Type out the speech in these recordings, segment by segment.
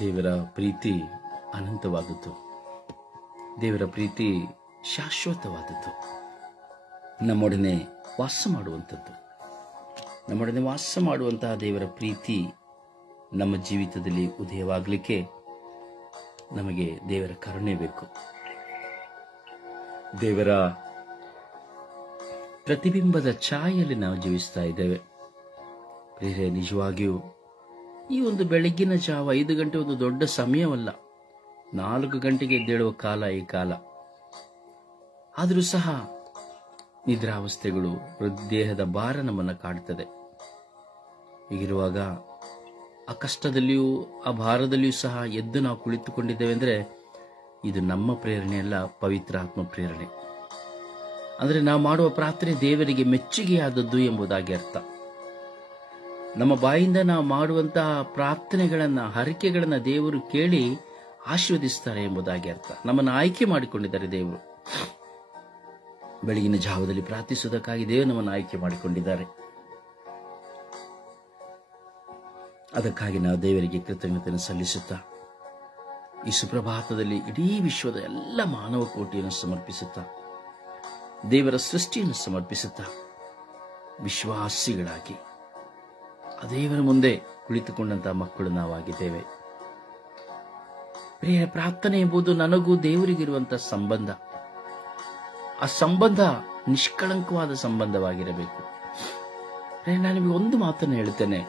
ದೇವರ ಪ್ರೀತಿ ಅನಂತವಾದದ್ದು. ದೇವರ ಪ್ರೀತಿ ಶಾಶ್ವತವಾದದ್ದು. ನಮ್ಮೊಡನೆ ವಾಸ ಮಾಡುವಂಥದ್ದು. ನಮ್ಮೊಡನೆ ವಾಸ ಮಾಡುವಂತಹ ದೇವರ ಪ್ರೀತಿ ನಮ್ಮ ಜೀವಿತದಲ್ಲಿ ಉದಯವಾಗಲಿಕ್ಕೆ ನಮಗೆ ದೇವರ ಕರುಣೆ ಬೇಕು. ದೇವರ ಪ್ರತಿಬಿಂಬದ ಛಾಯೆಯಲ್ಲಿ ನಾವು ಜೀವಿಸ್ತಾ ಇದ್ದೇವೆ. ಪ್ರಿಯರೇ, ನಿಜವಾಗಿಯೂ ಈ ಒಂದು ಬೆಳಗ್ಗಿನ ಜಾವ 5 ಗಂಟೆ ಒಂದು ದೊಡ್ಡ ಸಮಯವಲ್ಲ. 4 ಗಂಟೆಗೆ ಎದ್ದೇಳುವ ಕಾಲ ಈ ಕಾಲ. ಆದರೂ ಸಹ ನಿದ್ರಾವಸ್ಥೆಗಳು, ದೇಹದ ಭಾರ ನಮ್ಮನ್ನು ಕಾಡುತ್ತದೆ. ಹೀಗಿರುವಾಗ ಆ ಕಷ್ಟದಲ್ಲಿಯೂ ಆ ಭಾರದಲ್ಲಿಯೂ ಸಹ ಎದ್ದು ನಾವು ಕುಳಿತುಕೊಂಡಿದ್ದೇವೆ ಅಂದರೆ ಇದು ನಮ್ಮ ಪ್ರೇರಣೆ ಅಲ್ಲ, ಪವಿತ್ರ ಆತ್ಮ ಪ್ರೇರಣೆ. ಅಂದರೆ ನಾವು ಮಾಡುವ ಪ್ರಾರ್ಥನೆ ದೇವರಿಗೆ ಮೆಚ್ಚುಗೆಯಾದದ್ದು ಎಂಬುದಾಗಿ ಅರ್ಥ. ನಮ್ಮ ಬಾಯಿಂದ ನಾವು ಮಾಡುವಂತಹ ಪ್ರಾರ್ಥನೆಗಳನ್ನ, ಹರಕೆಗಳನ್ನ ದೇವರು ಕೇಳಿ ಆಶೀರ್ವದಿಸ್ತಾರೆ ಎಂಬುದಾಗಿ ಅರ್ಥ. ನಮ್ಮನ್ನು ಆಯ್ಕೆ ಮಾಡಿಕೊಂಡಿದ್ದಾರೆ ದೇವರು. ಬೆಳಗಿನ ಜಾವದಲ್ಲಿ ಪ್ರಾರ್ಥಿಸುವುದಕ್ಕಾಗಿ ದೇವರು ನಮ್ಮನ್ನು ಆಯ್ಕೆ ಮಾಡಿಕೊಂಡಿದ್ದಾರೆ. ಅದಕ್ಕಾಗಿ ನಾವು ದೇವರಿಗೆ ಕೃತಜ್ಞತೆಯನ್ನು ಸಲ್ಲಿಸುತ್ತಾ ಈ ಸುಪ್ರಭಾತದಲ್ಲಿ ಇಡೀ ವಿಶ್ವದ ಎಲ್ಲ ಮಾನವ ಕೋಟಿಯನ್ನು ಸಮರ್ಪಿಸುತ್ತಾ, ದೇವರ ಸೃಷ್ಟಿಯನ್ನು ಸಮರ್ಪಿಸುತ್ತಾ, ವಿಶ್ವಾಸಿಗಳಾಗಿ ದೇವರ ಮುಂದೆ ಕುಳಿತುಕೊಂಡಂತಹ ಮಕ್ಕಳು ನಾವಾಗಿದ್ದೇವೆ. ಪ್ರಿಯ, ಪ್ರಾರ್ಥನೆ ಎಂಬುದು ನನಗೂ ದೇವರಿಗಿರುವಂತಹ ಸಂಬಂಧ. ಆ ಸಂಬಂಧ ನಿಷ್ಕಳಂಕವಾದ ಸಂಬಂಧವಾಗಿರಬೇಕು. ನಾನು ನಿಮಗೆ ಒಂದು ಮಾತನ್ನು ಹೇಳುತ್ತೇನೆ.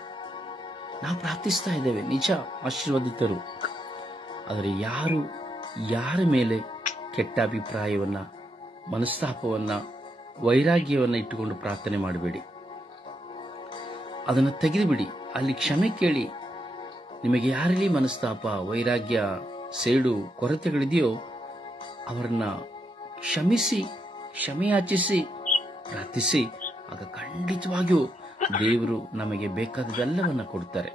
ನಾವು ಪ್ರಾರ್ಥಿಸ್ತಾ ಇದ್ದೇವೆ, ನಿಜ, ಆಶೀರ್ವದಿತರು. ಆದರೆ ಯಾರ ಮೇಲೆ ಕೆಟ್ಟ ಅಭಿಪ್ರಾಯವನ್ನ, ಮನಸ್ತಾಪವನ್ನ, ವೈರಾಗ್ಯವನ್ನ ಇಟ್ಟುಕೊಂಡು ಪ್ರಾರ್ಥನೆ ಮಾಡಬೇಡಿ. ಅದನ್ನು ತೆಗೆದುಬಿಡಿ. ಅಲ್ಲಿ ಕ್ಷಮೆ ಕೇಳಿ. ನಿಮಗೆ ಯಾರಲ್ಲಿ ಮನಸ್ತಾಪ, ವೈರಾಗ್ಯ, ಸೇಡು, ಕೊರತೆಗಳಿದೆಯೋ ಅವರನ್ನ ಕ್ಷಮಿಸಿ, ಕ್ಷಮೆಯಾಚಿಸಿ ಪ್ರಾರ್ಥಿಸಿ. ಆಗ ಖಂಡಿತವಾಗಿಯೂ ದೇವರು ನಮಗೆ ಬೇಕಾದದೆಲ್ಲವನ್ನ ಕೊಡ್ತಾರೆ.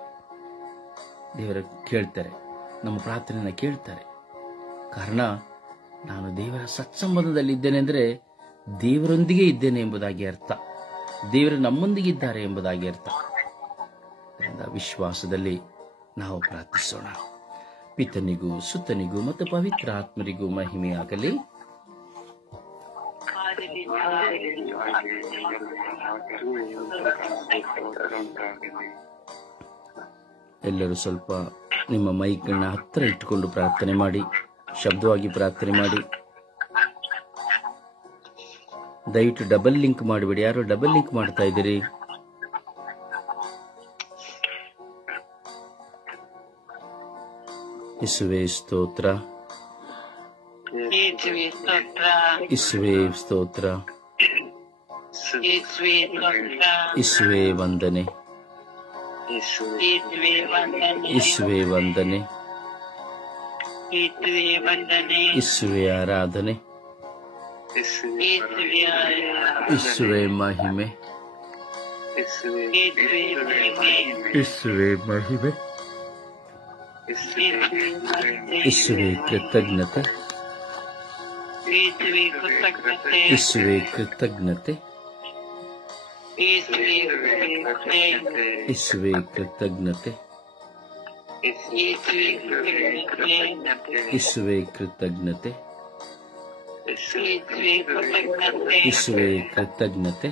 ದೇವರ ಕೇಳ್ತಾರೆ, ನಮ್ಮ ಪ್ರಾರ್ಥನೆಯನ್ನ ಕೇಳ್ತಾರೆ. ಕಾರಣ ನಾನು ದೇವರ ಸತ್ಸಂಬಂಧದಲ್ಲಿದ್ದೇನೆ ಅಂದರೆ ದೇವರೊಂದಿಗೆ ಇದ್ದೇನೆ ಎಂಬುದಾಗಿ ಅರ್ಥ. ದೇವರು ನಮ್ಮೊಂದಿಗೆ ಇದ್ದಾರೆ ಎಂಬುದಾಗಿ ಅರ್ಥ. ವಿಶ್ವಾಸದಲ್ಲಿ ನಾವು ಪ್ರಾರ್ಥಿಸೋಣ. ಪಿತನಿಗೂ ಸುತ್ತನಿಗೂ ಮತ್ತು ಪವಿತ್ರ ಆತ್ಮರಿಗೂ ಮಹಿಮೆಯಾಗಲಿ. ಎಲ್ಲರೂ ಸ್ವಲ್ಪ ನಿಮ್ಮ ಮೈಕ್ಗಳನ್ನ ಹತ್ತಿರ ಇಟ್ಟುಕೊಂಡು ಪ್ರಾರ್ಥನೆ ಮಾಡಿ, ಶಬ್ದವಾಗಿ ಪ್ರಾರ್ಥನೆ ಮಾಡಿ. ದಯವಿಟ್ಟು ಡಬಲ್ ಲಿಂಕ್ ಮಾಡಬೇಡಿ. ಯಾರು ಡಬಲ್ ಲಿಂಕ್ ಮಾಡ್ತಾ ಇದ್ದೀರಿ? ಯೇಸುವೇ ಸ್ತೋತ್ರ, ಯೇಸುವೇ ಸ್ತೋತ್ರ, ಯೇಸುವೇ ವಂದನೆ, ಯೇಸುವೇ ವಂದನೆ, ಯೇಸುವೇ ಆರಾಧನೆ, ಯೇಸುವೇ ಮಹಿಮೆ, ಯೇಸುವೇ ಮಹಿಮೆ, ಯೇಸುವೇ ಕೃತಜ್ಞತೆ, ಯೇಸುವೇ ಕೃತಜ್ಞತೆ, ಯೇಸುವೇ ಕೃತಜ್ಞತೆ, ಯೇಸುವೇ ಕೃತಜ್ಞತೆ, ಯೇಸುವೇ ಕೃತಜ್ಞತೆ,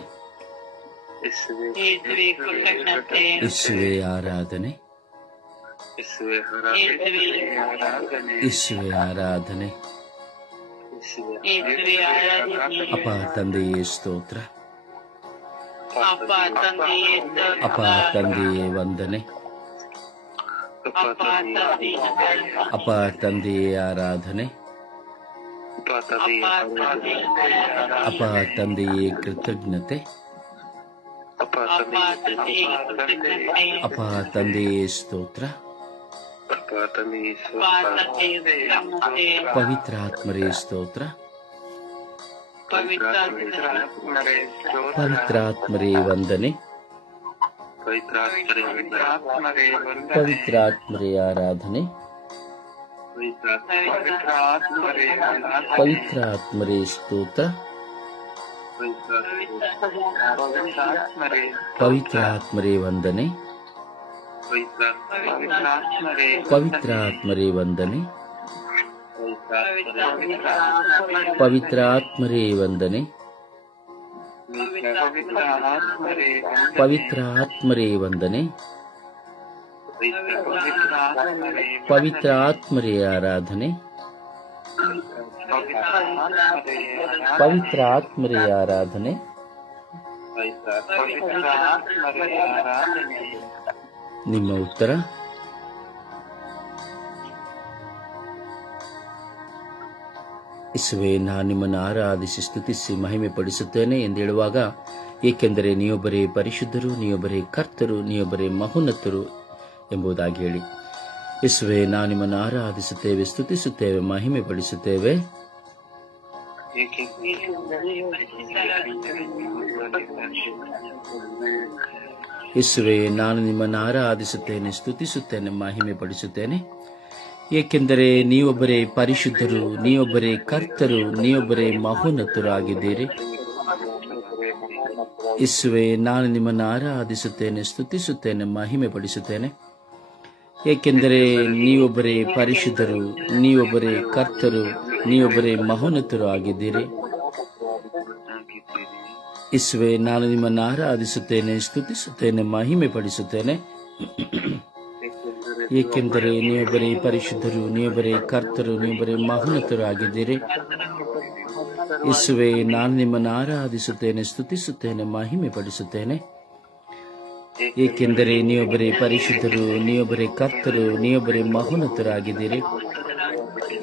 ಯೇಸುವೇ ಆರಾಧನೆ, ಯೇಸುವೇ ಆರಾಧನೆ. ಅಪ್ಪ ತಂದೆಯೇ ಸ್ತೋತ್ರ, ಅಪ್ಪ ತಂದೆಯೇ ವಂದನೆ, ಅಪ್ಪ ತಂದೆಯೇ ಆರಾಧನೆ, ಅಪ್ಪ ತಂದೆಯೇ ಕೃತಜ್ಞತೆ, ಅಪ್ಪ ತಂದೆಯೇ ಸ್ತೋತ್ರ, ಪವಿತ್ರಾತ್ಮರೇ ಸ್ತೋತ್ರ, ಪವಿತ್ರಾತ್ಮರೇ ವಂದನೆ, ಪವಿತ್ರಾತ್ಮರೇ ಆರಾಧನೆ, ಪವಿತ್ರಾತ್ಮರೇ ಸ್ತೋತ್ರ, ಪವಿತ್ರಾತ್ಮರೇ ವಂದನೆ, ಪವಿತ್ರಾತ್ಮರೇ ವಂದನೆ, ಪವಿತ್ರಾತ್ಮರೇ ವಂದನೆ, ಪವಿತ್ರಾತ್ಮರೇ ವಂದನೆ, ಪವಿತ್ರಾತ್ಮರೇ ಆರಾಧನೆ, ಪವಿತ್ರಾತ್ಮರೇ ಆರಾಧನೆ. ನಿಮ್ಮ ಉತ್ತರ ಯೇಸುವೇ, ನಾನು ನಿಮ್ಮನ್ನು ಆರಾಧಿಸಿ ಸ್ತುತಿಸಿ ಮಹಿಮೆ ಪಡಿಸುತ್ತೇನೆ ಎಂದು ಹೇಳುವಾಗ, ಏಕೆಂದರೆ ನೀವೊಬ್ಬರೇ ಪರಿಶುದ್ಧರು, ನೀವೊಬ್ಬರೇ ಕರ್ತರು, ನೀವೊಬ್ಬರೇ ಮಹೋನ್ನತರು ಎಂಬುದಾಗಿ ಹೇಳಿ. ಯೇಸುವೇ, ನಾವು ನಿಮ್ಮನ್ನು ಆರಾಧಿಸುತ್ತೇವೆ, ಸ್ತುತಿಸುತ್ತೇವೆ, ಮಹಿಮೆ ಪಡಿಸುತ್ತೇವೆ. ಯೇಸುವೇ, ನಾನು ನಿಮ್ಮನ್ನು ಆರಾಧಿಸುತ್ತೇನೆ, ಸ್ತುತಿಸುತ್ತೇನೆ, ಮಹಿಮೆ ಪಡಿಸುತ್ತೇನೆ. ಏಕೆಂದರೆ ನೀವೊಬ್ಬರೇ ಪರಿಶುದ್ಧರು, ನೀವೊಬ್ಬರೇ ಕರ್ತರು, ನೀವೊಬ್ಬರೇ ಮಹೋನ್ನತರು ಆಗಿದ್ದೀರಿ. ಯೇಸುವೇ, ನಾನು ನಿಮ್ಮನ್ನು ಆರಾಧಿಸುತ್ತೇನೆ, ಸ್ತುತಿಸುತ್ತೇನೆ, ಮಹಿಮೆ ಪಡಿಸುತ್ತೇನೆ. ಏಕೆಂದರೆ ನೀವೊಬ್ಬರೇ ಪರಿಶುದ್ಧರು, ನೀವೊಬ್ಬರೇ ಕರ್ತರು, ನೀವೊಬ್ಬರೇ ಮಹೋನ್ನತರು ಆಗಿದ್ದೀರಿ. ಯೇಸುವೇ, ನಾನು ನಿಮ್ಮನ್ನು ಆರಾಧಿಸುತ್ತೇನೆ, ಸ್ತುತಿಸುತ್ತೇನೆ, ಮಹಿಮೆ ಪಡಿಸುತ್ತೇನೆ. ಏಕೆಂದರೆ ನೀವೊಬ್ಬರೇ ಪರಿಶುದ್ಧರು, ನೀವೊಬ್ಬರೇ ಕರ್ತರು, ನೀವೊಬ್ಬರೇ ಮಹೋನ್ನತರು ಆಗಿದ್ದೀರಿ. ಯೇಸುವೇ, ನಾನು ನಿಮ್ಮನ್ನು ಆರಾಧಿಸುತ್ತೇನೆ, ಸ್ತುತಿಸುತ್ತೇನೆ, ಮಹಿಮೆ ಪಡಿಸುತ್ತೇನೆ. ಏಕೆಂದರೆ ನೀವೊಬ್ಬರೇ ಪರಿಶುದ್ಧರು, ನೀವೊಬ್ಬರೇ ಕರ್ತರು, ನೀವೊಬ್ಬರೇ ಮಹೋನ್ನತರು ಆಗಿದ್ದೀರಿ.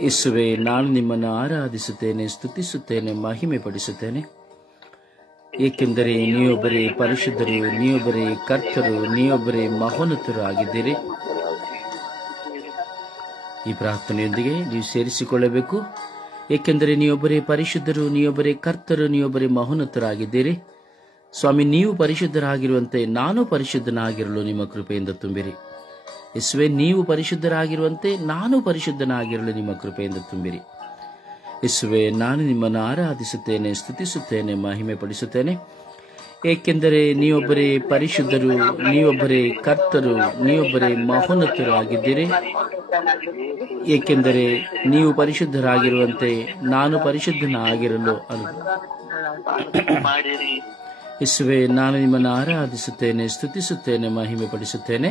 ಯೇಸುವೇ, ನಾನು ನಿಮ್ಮನ್ನು ಆರಾಧಿಸುತ್ತೇನೆ, ಸ್ತುತಿಸುತ್ತೇನೆ, ಮಹಿಮೆ ಪಡಿಸುತ್ತೇನೆ. ಏಕೆಂದರೆ ನೀವೊಬ್ಬರೇ ಪರಿಶುದ್ಧರು, ನೀವೊಬ್ಬರೇ ಕರ್ತರು, ನೀವೊಬ್ಬರೇ ಮಹೋನ್ನತರು ಆಗಿದ್ದೀರಿ. ಈ ಪ್ರಾರ್ಥನೆಯೊಂದಿಗೆ ನೀವು ಸೇರಿಸಿಕೊಳ್ಳಬೇಕು. ಏಕೆಂದರೆ ನೀವೊಬ್ಬರೇ ಪರಿಶುದ್ಧರು, ನೀವೊಬ್ಬರೇ ಕರ್ತರು, ನೀವೊಬ್ಬರೇ ಮಹೋನ್ನತರಾಗಿದ್ದೀರಿ. ಸ್ವಾಮಿ, ನೀವು ಪರಿಶುದ್ಧರಾಗಿರುವಂತೆ ನಾನು ಪರಿಶುದ್ಧನಾಗಿರಲು ನಿಮ್ಮ ಕೃಪೆಯಿಂದ ತುಂಬಿರಿ. ಯೇಸುವೇ, ನೀವು ಪರಿಶುದ್ಧರಾಗಿರುವಂತೆ ನಾನು ಪರಿಶುದ್ಧನಾಗಿರಲು ನಿಮ್ಮ ಕೃಪೆಯಿಂದ ತುಂಬಿರಿ. ಯೇಸುವೇ, ನಾನು ನಿಮ್ಮನ್ನು ಆರಾಧಿಸುತ್ತೇನೆ, ಸ್ತುತಿಸುತ್ತೇನೆ, ಮಹಿಮೆ ಪಡಿಸುತ್ತೇನೆ. ಏಕೆಂದರೆ ನೀವೊಬ್ಬರೇ ಪರಿಶುದ್ಧರು, ನೀವೊಬ್ಬರೇ ಕರ್ತರು, ನೀವೊಬ್ಬರೇ ಮಹೋನ್ನತರು ಆಗಿದ್ದೀರಿ. ಏಕೆಂದರೆ ನೀವು ಪರಿಶುದ್ಧರಾಗಿರುವಂತೆ ನಾನು ಪರಿಶುದ್ಧನಾಗಿರಲು ಯೇಸುವೇ, ನಾನು ನಿಮ್ಮನ್ನು ಆರಾಧಿಸುತ್ತೇನೆ, ಸ್ತುತಿಸುತ್ತೇನೆ, ಮಹಿಮೆ ಪಡಿಸುತ್ತೇನೆ.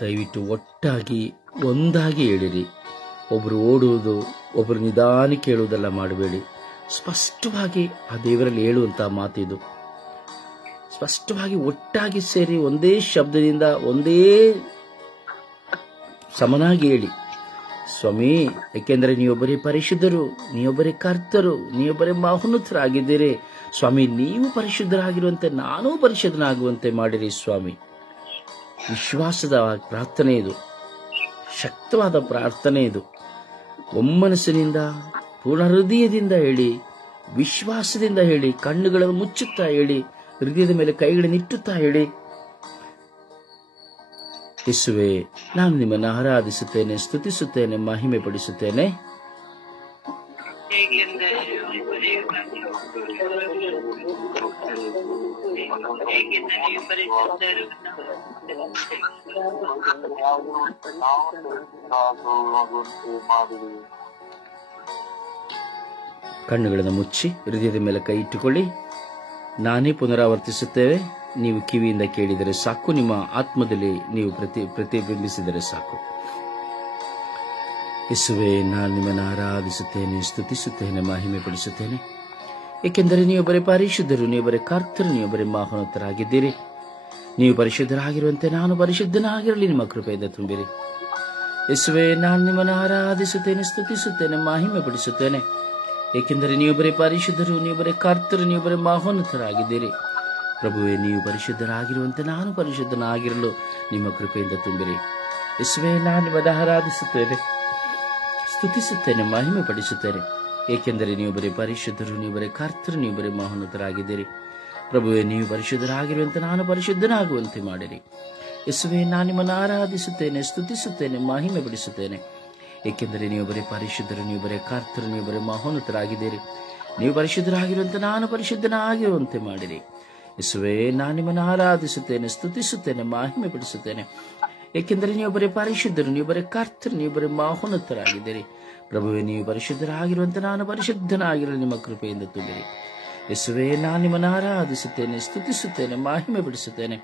ದಯವಿಟ್ಟು ಒಟ್ಟಾಗಿ ಒಂದಾಗಿ ಹೇಳಿರಿ. ಒಬ್ಬರು ಓಡುವುದು, ಒಬ್ಬರು ನಿಧಾನಕ್ಕೆ ಹೇಳುವುದೆಲ್ಲ ಮಾಡಬೇಡಿ. ಸ್ಪಷ್ಟವಾಗಿ ಆ ದೇವರಲ್ಲಿ ಹೇಳುವಂತಹ ಮಾತಿದು. ಸ್ಪಷ್ಟವಾಗಿ ಒಟ್ಟಾಗಿ ಸೇರಿ ಒಂದೇ ಶಬ್ದದಿಂದ ಒಂದೇ ಸಮನಾಗಿ ಹೇಳಿ, ಸ್ವಾಮಿ, ಏಕೆಂದರೆ ನೀವೊಬ್ಬರೇ ಪರಿಶುದ್ಧರು, ನೀವೊಬ್ಬರೇ ಕರ್ತರು, ನೀವೊಬ್ಬರೇ ಮಹೋನ್ನತರಾಗಿದ್ದೀರಿ. ಸ್ವಾಮಿ, ನೀವು ಪರಿಶುದ್ಧರಾಗಿರುವಂತೆ ನಾನೂ ಪರಿಶುದ್ಧನಾಗುವಂತೆ ಮಾಡಿರಿ ಸ್ವಾಮಿ. ವಿಶ್ವಾಸದ ಪ್ರಾರ್ಥನೆ ಇದು, ಶಕ್ತವಾದ ಪ್ರಾರ್ಥನೆ ಇದು. ಒಮ್ಮನಸ್ಸಿನಿಂದ ಪೂರ್ಣ ಹೃದಯದಿಂದ ಹೇಳಿ, ವಿಶ್ವಾಸದಿಂದ ಹೇಳಿ, ಕಣ್ಣುಗಳನ್ನು ಮುಚ್ಚುತ್ತಾ ಹೇಳಿ, ಹೃದಯದ ಮೇಲೆ ಕೈಗಳನ್ನಿಟ್ಟುತ್ತಾ ಹೇಳಿ. ಯೇಸುವೇ, ನಾನು ನಿಮ್ಮನ್ನು ಆರಾಧಿಸುತ್ತೇನೆ, ಸ್ತುತಿಸುತ್ತೇನೆ, ಮಹಿಮೆ ಪಡಿಸುತ್ತೇನೆ. ಕಣ್ಣುಗಳನ್ನು ಮುಚ್ಚಿ ಹೃದಯದ ಮೇಲೆ ಕೈ ಇಟ್ಟುಕೊಳ್ಳಿ. ನಾನೇ ಪುನರಾವರ್ತಿಸುತ್ತೇವೆ. ನೀವು ಕಿವಿಯಿಂದ ಕೇಳಿದರೆ ಸಾಕು, ನಿಮ್ಮ ಆತ್ಮದಲ್ಲಿ ನೀವು ಪ್ರತಿಬಿಂಬಿಸಿದರೆ ಸಾಕು. ಯೇಸುವೇ, ನಾನು ನಿಮ್ಮನ್ನು ಆರಾಧಿಸುತ್ತೇನೆ, ಸ್ತುತಿಸುತ್ತೇನೆ, ಮಹಿಮೆ ಪಡಿಸುತ್ತೇನೆ. ಏಕೆಂದರೆ ನೀವೊಬ್ಬರೇ ಪರಿಶುದ್ಧರು, ನೀವೊಬ್ಬರೇ ಕರ್ತರು, ನೀವೊಬ್ಬರೇ ಮಹೋನ್ನತರಾಗಿದ್ದೀರಿ. ನೀವು ಪರಿಶುದ್ಧರಾಗಿರುವಂತೆ ನಾನು ಪರಿಶುದ್ಧನಾಗಿರಲಿ ನಿಮ್ಮ ಕೃಪೆಯಿಂದ ತುಂಬಿರಿ. ಯೇಸುವೇ, ನಾನು ನಿಮ್ಮನ್ನು ಆರಾಧಿಸುತ್ತೇನೆ, ಸ್ತುತಿಸುತ್ತೇನೆ, ಮಹಿಮೆ ಪಡಿಸುತ್ತೇನೆ. ಏಕೆಂದರೆ ನೀವೊಬ್ಬರೇ ಪರಿಶುದ್ಧರು, ನೀವೊಬ್ಬರೇ ಕರ್ತರು, ನೀವೊಬ್ಬರೇ ಮಹೋನ್ನತರಾಗಿದ್ದೀರಿ. ಪ್ರಭುವೇ, ನೀವು ಪರಿಶುದ್ಧರಾಗಿರುವಂತೆ ನಾನು ಪರಿಶುದ್ಧನಾಗಿರಲು ನಿಮ್ಮ ಕೃಪೆಯಿಂದ ತುಂಬಿರಿ. ಯೇಸುವೇ, ನಾನು ನಿಮ್ಮನ್ನು ಆರಾಧಿಸುತ್ತೇನೆ, ಸ್ತುತಿಸುತ್ತೇನೆ, ಮಹಿಮೆ ಪಡಿಸುತ್ತೇನೆ. ಏಕೆಂದರೆ ನೀವೊಬ್ಬರೇ ಪರಿಶುದ್ಧರು, ನೀವೊಬ್ಬರೇ ಕರ್ತರು, ನೀವೊಬ್ಬರೇ ಮಹೋನ್ನತರಾಗಿದ್ದೀರಿ. ಪ್ರಭುವೇ, ನೀವು ಪರಿಶುದ್ಧರಾಗಿರುವಂತೆ ನಾನು ಪರಿಶುದ್ಧನಾಗುವಂತೆ ಮಾಡಿರಿ. ಯೇಸುವೆ, ನಾನು ನಿಮ್ಮನ್ನು ಆರಾಧಿಸುತ್ತೇನೆ, ಸ್ತುತಿಸುತ್ತೇನೆ, ಮಹಿಮೆ ಪಡಿಸುತ್ತೇನೆ. ಏಕೆಂದರೆ ನೀವು ಬರೀ ಪರಿಶುದ್ಧರು, ನೀವು ಬರೀ ಕರ್ತರು, ನೀವು ಬರೀ ಮಹೋನ್ನತರಾಗಿದ್ದೀರಿ. ನೀವು ಪರಿಶುದ್ಧರಾಗಿರುವಂತೆ ನಾನು ಪರಿಶುದ್ಧನಾಗಿರುವಂತೆ ಮಾಡಿರಿ. ಯೇಸುವೆ, ನಾನು ನಿಮ್ಮನ್ನು ಆರಾಧಿಸುತ್ತೇನೆ, ಸ್ತುತಿಸುತ್ತೇನೆ, ಮಹಿಮೆ ಪಡಿಸುತ್ತೇನೆ. ಏಕೆಂದರೆ ನೀವು ಬರೀ ಪರಿಶುದ್ಧರು, ನೀವು ಬರೀ ಕರ್ತರು, ನೀವು ಬರೀ ಮಹೋನ್ನತರಾಗಿದ್ದೀರಿ. ಪ್ರಭುವೇ, ನೀವು ಪರಿಶುದ್ಧರಾಗಿರುವಂತೆ ನಾನು ಪರಿಶುದ್ಧನಾಗಿರಲು ನಿಮ್ಮ ಕೃಪೆಯಿಂದ ತುಂಬಿರಿ. ಯೇಸುವೆ, ನಾನು ನಿಮ್ಮನ್ನು ಆರಾಧಿಸುತ್ತೇನೆ, ಸ್ತುತಿಸುತ್ತೇನೆ, ಮಹಿಮೆ ಪಡಿಸುತ್ತೇನೆ.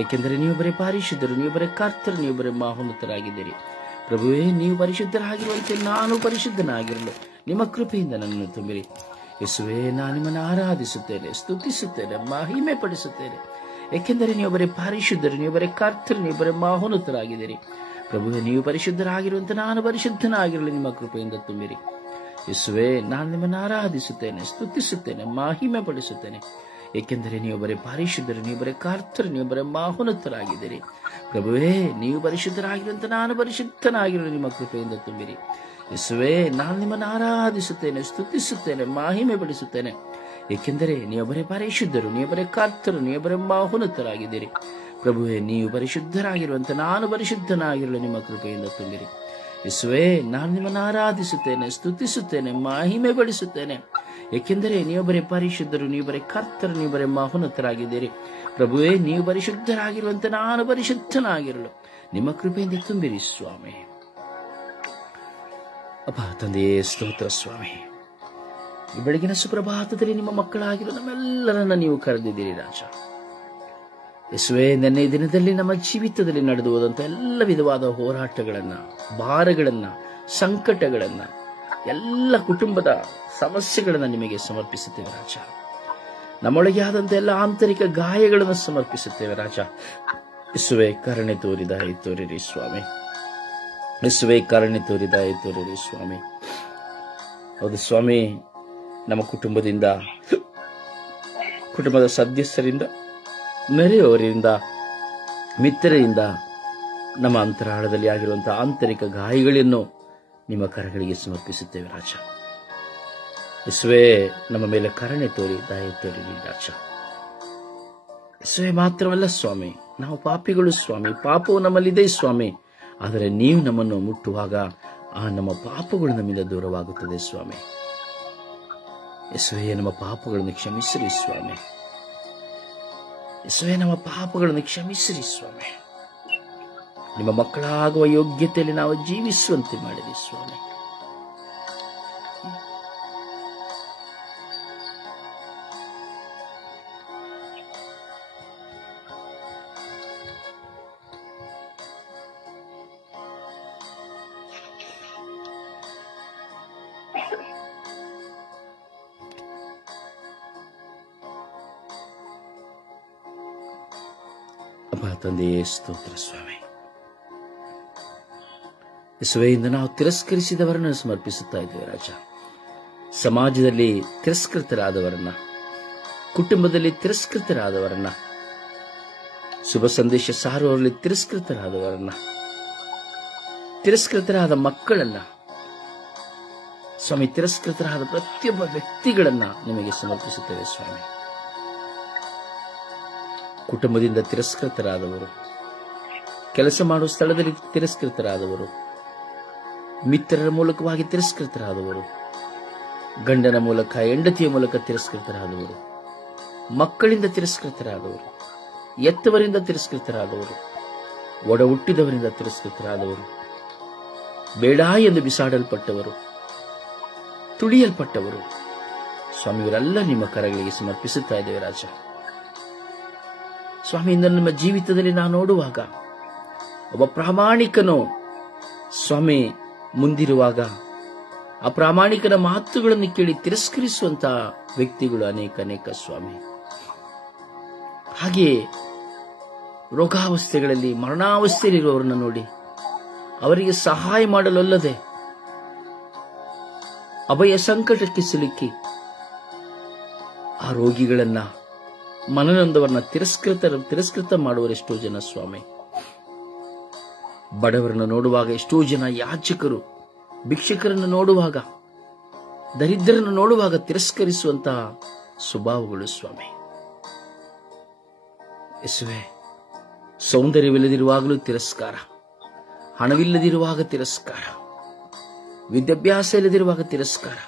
ಏಕೆಂದರೆ ನೀವು ಬರೀ ಪರಿಶುದ್ಧರು, ನೀವು ಬರೀ ಕರ್ತರು, ನೀವು ಬರೀ ಮಹೋನ್ನತರಾಗಿದ್ದೀರಿ. ಪ್ರಭುವೇ, ನೀವು ಪರಿಶುದ್ಧರಾಗಿರುವಂತೆ ನಾನು ಪರಿಶುದ್ಧನಾಗಿರಲು ನಿಮ್ಮ ಕೃಪೆಯಿಂದ ನನ್ನನ್ನು ತುಂಬಿರಿ. ಯೇಸುವೆ, ನಾನು ನಿಮ್ಮನ್ನು ಆರಾಧಿಸುತ್ತೇನೆ, ಸ್ತುತಿಸುತ್ತೇನೆ, ಮಹಿಮೆ ಪಡಿಸುತ್ತೇನೆ. ಏಕೆಂದರೆ ನೀವು ಬರೀ ಪರಿಶುದ್ಧರು, ನೀವು ಬರೀ ಕರ್ತರು, ನೀವು ಬರೀ ಮಹೋನ್ನತರಾಗಿದ್ದೀರಿ. ಪ್ರಭುವೇ, ನೀವು ಪರಿಶುದ್ಧರಾಗಿರುವಂತೆ ನಾನು ಪರಿಶುದ್ಧನಾಗಿರಲು ನಿಮ್ಮ ಕೃಪೆಯಿಂದ ತುಂಬಿರಿ. ಯೇಸುವೆ, ನಾನು ನಿಮ್ಮನ್ನು ಆರಾಧಿಸುತ್ತೇನೆ, ಸ್ತುತಿಸುತ್ತೇನೆ, ಮಹಿಮೆ ಪಡಿಸುತ್ತೇನೆ. ಏಕೆಂದರೆ ನೀವು ಬರೀ ಪರಿಶುದ್ಧರು, ನೀವು ಬರೀ ಕರ್ತರು, ನೀವು ಬರೀ ಮಹೋನ್ನತರಾಗಿದ್ದೀರಿ. ಪ್ರಭುವೇ, ನೀವು ಪರಿಶುದ್ಧರಾಗಿರುವಂತೆ ನಾನು ಪರಿಶುದ್ಧನಾಗಿರಲು ನಿಮ್ಮ ಕೃಪೆಯಿಂದ ತುಂಬಿರಿ. ಯೇಸುವೆ, ನಾನು ನಿಮ್ಮನ್ನು ಆರಾಧಿಸುತ್ತೇನೆ, ಸ್ತುತಿಸುತ್ತೇನೆ, ಮಹಿಮೆ ಪಡಿಸುತ್ತೇನೆ. ಏಕೆಂದರೆ ನೀವು ಬರೀ ಪರಿಶುದ್ಧರು, ನೀವು ಬರೀ ಕರ್ತರು, ನೀವು ಬರೀ ಮಹೋನ್ನತರಾಗಿದ್ದೀರಿ. ಪ್ರಭುವೇ, ನೀವು ಪರಿಶುದ್ಧರಾಗಿರುವಂತೆ ನಾನು ಪರಿಶುದ್ಧನಾಗಿರಲು ನಿಮ್ಮ ಕೃಪೆಯಿಂದ ತುಂಬಿರಿ. ಯೇಸುವೆ, ನಾನು ನಿಮ್ಮನ್ನು ಆರಾಧಿಸುತ್ತೇನೆ, ಸ್ತುತಿಸುತ್ತೇನೆ, ಮಹಿಮೆ ಪಡಿಸುತ್ತೇನೆ. ಏಕೆಂದರೆ ನೀವು ಬರೀ ಪರಿಶುದ್ಧರು, ನೀವು ಬರೀ ಕರ್ತರು, ನೀವು ಬರೀ ಮಹೋನ್ನತರಾಗಿದ್ದೀರಿ. ಪ್ರಭುವೇ, ನೀವು ಪರಿಶುದ್ಧರಾಗಿರುವಂತೆ ನಾನು ಪರಿಶುದ್ಧನಾಗಿರಲು ನಿಮ್ಮ ಕೃಪೆಯಿಂದ ತುಂಬಿರಿ ಸ್ವಾಮಿ. ಅಪ್ಪ ತಂದೆಯೇ, ಸ್ತೋತ್ರ ಸ್ವಾಮಿ. ಈ ಬೆಳಗಿನ ಸುಪ್ರಭಾತದಲ್ಲಿ ನಿಮ್ಮ ಮಕ್ಕಳಾಗಿರೋ ನಮ್ಮೆಲ್ಲರನ್ನ ನೀವು ಕರೆದಿದ್ದೀರಿ ರಾಜ. ಯೇಸುವೆ, ನೆನ್ನೆ ದಿನದಲ್ಲಿ ನಮ್ಮ ಜೀವಿತದಲ್ಲಿ ನಡೆದು ಹೋದಂಥ ಎಲ್ಲ ವಿಧವಾದ ಹೋರಾಟಗಳನ್ನ, ಭಾರಗಳನ್ನ, ಸಂಕಟಗಳನ್ನ, ಎಲ್ಲ ಕುಟುಂಬದ ಸಮಸ್ಯೆಗಳನ್ನ ನಿಮಗೆ ಸಮರ್ಪಿಸುತ್ತೇವೆ ರಾಜ. ನಮ್ಮೊಳಗೆ ಆದಂಥ ಎಲ್ಲ ಆಂತರಿಕ ಗಾಯಗಳನ್ನು ಸಮರ್ಪಿಸುತ್ತೇವೆ ರಾಜ. ಯೇಸುವೆ, ಕರುಣೆ ತೋರಿ ದಯೆ ತೋರಿರಿ ಸ್ವಾಮಿ. ಯೇಸುವೆ, ಕರುಣೆ ತೋರಿ ದಯೆ ತೋರಿರಿ ಸ್ವಾಮಿ. ಹೌದು ಸ್ವಾಮಿ, ನಮ್ಮ ಕುಟುಂಬದ ಸದಸ್ಯರಿಂದ, ನೆರೆಯವರಿಂದ, ಮಿತ್ರರಿಂದ ನಮ್ಮ ಅಂತರಾಳದಲ್ಲಿ ಆಗಿರುವಂತಹ ಆಂತರಿಕ ಗಾಯಗಳನ್ನು ನಿಮ್ಮ ಕರಗಳಿಗೆ ಸಮರ್ಪಿಸುತ್ತೇವೆ ರಾಜ. ಯೇಸುವೆ, ನಮ್ಮ ಮೇಲೆ ಕರುಣೆ ತೋರಿ ದಯೆ ತೋರಿರಿ ರಾಜ. ಯೇಸುವೆ, ಮಾತ್ರವಲ್ಲ ಸ್ವಾಮಿ, ನಾವು ಪಾಪಿಗಳು ಸ್ವಾಮಿ, ಪಾಪವು ನಮ್ಮಲ್ಲಿದೆ ಸ್ವಾಮಿ. ಆದರೆ ನೀವು ನಮ್ಮನ್ನು ಮುಟ್ಟುವಾಗ ಆ ನಮ್ಮ ಪಾಪಗಳು ನಮ್ಮಿಂದ ದೂರವಾಗುತ್ತದೆ ಸ್ವಾಮಿ. ಯೇಸುವೆ, ನಮ್ಮ ಪಾಪಗಳನ್ನು ಕ್ಷಮಿಸಿರಿ ಸ್ವಾಮಿ. ಯೇಸುವೆ, ನಮ್ಮ ಪಾಪಗಳನ್ನು ಕ್ಷಮಿಸಿರಿ ಸ್ವಾಮಿ. ನಿಮ್ಮ ಮಕ್ಕಳಾಗುವ ಯೋಗ್ಯತೆಯಲ್ಲಿ ನಾವು ಜೀವಿಸುವಂತೆ ಮಾಡಿರಿ ಸ್ವಾಮಿ. ಅಪ್ಪ ತಂದೆಯೇ, ಸ್ತೋತ್ರ ಸ್ವಾಮಿ. ಯೇಸುವೆಯಿಂದ ನಾವು ತಿರಸ್ಕರಿಸಿದವರನ್ನು ಸಮರ್ಪಿಸುತ್ತಾ ಇದ್ದೇವೆ ರಾಜ. ಸಮಾಜದಲ್ಲಿ ತಿರಸ್ಕೃತರಾದವರನ್ನ, ಕುಟುಂಬದಲ್ಲಿ ತಿರಸ್ಕೃತರಾದವರನ್ನ, ಶುಭ ಸಂದೇಶ ಸಾರುವವರಲ್ಲಿ ತಿರಸ್ಕೃತರಾದವರನ್ನ, ತಿರಸ್ಕೃತರಾದ ಮಕ್ಕಳನ್ನ ಸ್ವಾಮಿ, ತಿರಸ್ಕೃತರಾದ ಪ್ರತಿಯೊಬ್ಬ ವ್ಯಕ್ತಿಗಳನ್ನ ನಿಮಗೆ ಸಮರ್ಪಿಸುತ್ತೇವೆ ಸ್ವಾಮಿ. ಕುಟುಂಬದಿಂದ ತಿರಸ್ಕೃತರಾದವರು, ಕೆಲಸ ಮಾಡುವ ಸ್ಥಳದಲ್ಲಿ ತಿರಸ್ಕೃತರಾದವರು, ಮಿತ್ರರ ಮೂಲಕವಾಗಿ ತಿರಸ್ಕೃತರಾದವರು, ಗಂಡನ ಮೂಲಕ, ಹೆಂಡತಿಯ ಮೂಲಕ ತಿರಸ್ಕೃತರಾದವರು, ಮಕ್ಕಳಿಂದ ತಿರಸ್ಕೃತರಾದವರು, ಎತ್ತವರಿಂದ ತಿರಸ್ಕೃತರಾದವರು, ಒಡ ಹುಟ್ಟಿದವರಿಂದ ತಿರಸ್ಕೃತರಾದವರು, ಬೇಡ ಎಂದು ಬಿಸಾಡಲ್ಪಟ್ಟವರು, ತುಳಿಯಲ್ಪಟ್ಟವರು ಸ್ವಾಮಿ, ಇವರೆಲ್ಲ ನಿಮ್ಮ ಕರಗಳಿಗೆ ಸಮರ್ಪಿಸುತ್ತಾ ಇದ್ದೇವೆ ರಾಜ. ಸ್ವಾಮಿ, ಇಂದು ನಮ್ಮ ಜೀವಿತದಲ್ಲಿ ನಾವು ನೋಡುವಾಗ ಒಬ್ಬ ಪ್ರಾಮಾಣಿಕನು ಸ್ವಾಮಿ ಮುಂದಿರುವಾಗ ಆ ಪ್ರಾಮಾಣಿಕನ ಮಾತುಗಳನ್ನು ಕೇಳಿ ತಿರಸ್ಕರಿಸುವಂತಹ ವ್ಯಕ್ತಿಗಳು ಅನೇಕ ಸ್ವಾಮಿ. ಹಾಗೆಯೇ ರೋಗಾವಸ್ಥೆಗಳಲ್ಲಿ, ಮರಣಾವಸ್ಥೆಯಲ್ಲಿರುವವರನ್ನು ನೋಡಿ ಅವರಿಗೆ ಸಹಾಯ ಮಾಡಲಲ್ಲದೆ ಅಭಯ ಸಂಕಟಕ್ಕೆ ಸಿಲುಕಿ ಆ ರೋಗಿಗಳನ್ನ, ಮನನೊಂದವರನ್ನ ತಿರಸ್ಕೃತ ಮಾಡುವರೆಷ್ಟೋ ಜನ ಸ್ವಾಮಿ. ಬಡವರನ್ನು ನೋಡುವಾಗ ಎಷ್ಟೋ ಜನ ಯಾಚಕರು, ಭಿಕ್ಷಕರನ್ನು ನೋಡುವಾಗ, ದರಿದ್ರರನ್ನು ನೋಡುವಾಗ ತಿರಸ್ಕರಿಸುವಂತಹ ಸ್ವಭಾವಗಳು ಸ್ವಾಮಿ. ಯೇಸುವೆ, ಸೌಂದರ್ಯವಿಲ್ಲದಿರುವಾಗಲೂ ತಿರಸ್ಕಾರ, ಹಣವಿಲ್ಲದಿರುವಾಗ ತಿರಸ್ಕಾರ, ವಿದ್ಯಾಭ್ಯಾಸ ಇಲ್ಲದಿರುವಾಗ ತಿರಸ್ಕಾರ,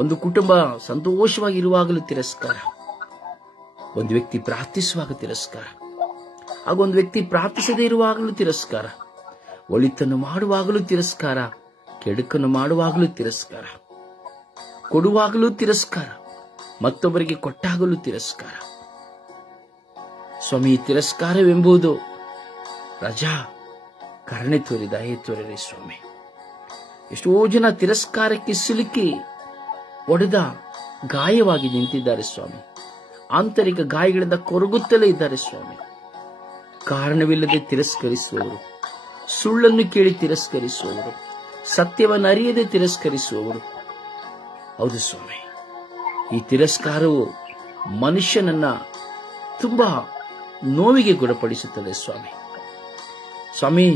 ಒಂದು ಕುಟುಂಬ ಸಂತೋಷವಾಗಿರುವಾಗಲೂ ತಿರಸ್ಕಾರ, ಒಂದು ವ್ಯಕ್ತಿ ಪ್ರಾರ್ಥಿಸುವಾಗ ತಿರಸ್ಕಾರ, ಹಾಗೂ ಒಂದು ವ್ಯಕ್ತಿ ಪ್ರಾರ್ಥಿಸದೇ ಇರುವಾಗಲೂ ತಿರಸ್ಕಾರ, ಒಳಿತನ್ನು ಮಾಡುವಾಗಲೂ ತಿರಸ್ಕಾರ, ಕೆಡುಕನ್ನು ಮಾಡುವಾಗಲೂ ತಿರಸ್ಕಾರ, ಕೊಡುವಾಗಲೂ ತಿರಸ್ಕಾರ, ಮತ್ತೊಬ್ಬರಿಗೆ ಕೊಟ್ಟಾಗಲೂ ತಿರಸ್ಕಾರ. ಸ್ವಾಮಿ, ತಿರಸ್ಕಾರವೆಂಬುದು ರಜಾ, ಕರುಣೆ ತೋರಿ ದಯೆ ತೋರಿರಿ ಸ್ವಾಮಿ. ಎಷ್ಟೋ ಜನ ತಿರಸ್ಕಾರಕ್ಕೆ ಸಿಲುಕಿ ಒಡೆದ ಗಾಯವಾಗಿ ನಿಂತಿದ್ದಾರೆ ಸ್ವಾಮಿ. ಆಂತರಿಕ ಗಾಯಗಳಿಂದ ಕೊರಗುತ್ತಲೇ ಇದ್ದಾರೆ ಸ್ವಾಮಿ. ಕಾರಣವಿಲ್ಲದೆ ತಿರಸ್ಕರಿಸುವವರು, ಸುಳ್ಳನ್ನು ಕೇಳಿ ತಿರಸ್ಕರಿಸುವವರು, ಸತ್ಯವನ್ನು ಅರಿಯದೆ ತಿರಸ್ಕರಿಸುವವರು. ಹೌದು ಸ್ವಾಮಿ, ಈ ತಿರಸ್ಕಾರವು ಮನುಷ್ಯನನ್ನ ತುಂಬಾ ನೋವಿಗೆ ಗುಣಪಡಿಸುತ್ತದೆ ಸ್ವಾಮಿ. ಸ್ವಾಮಿ,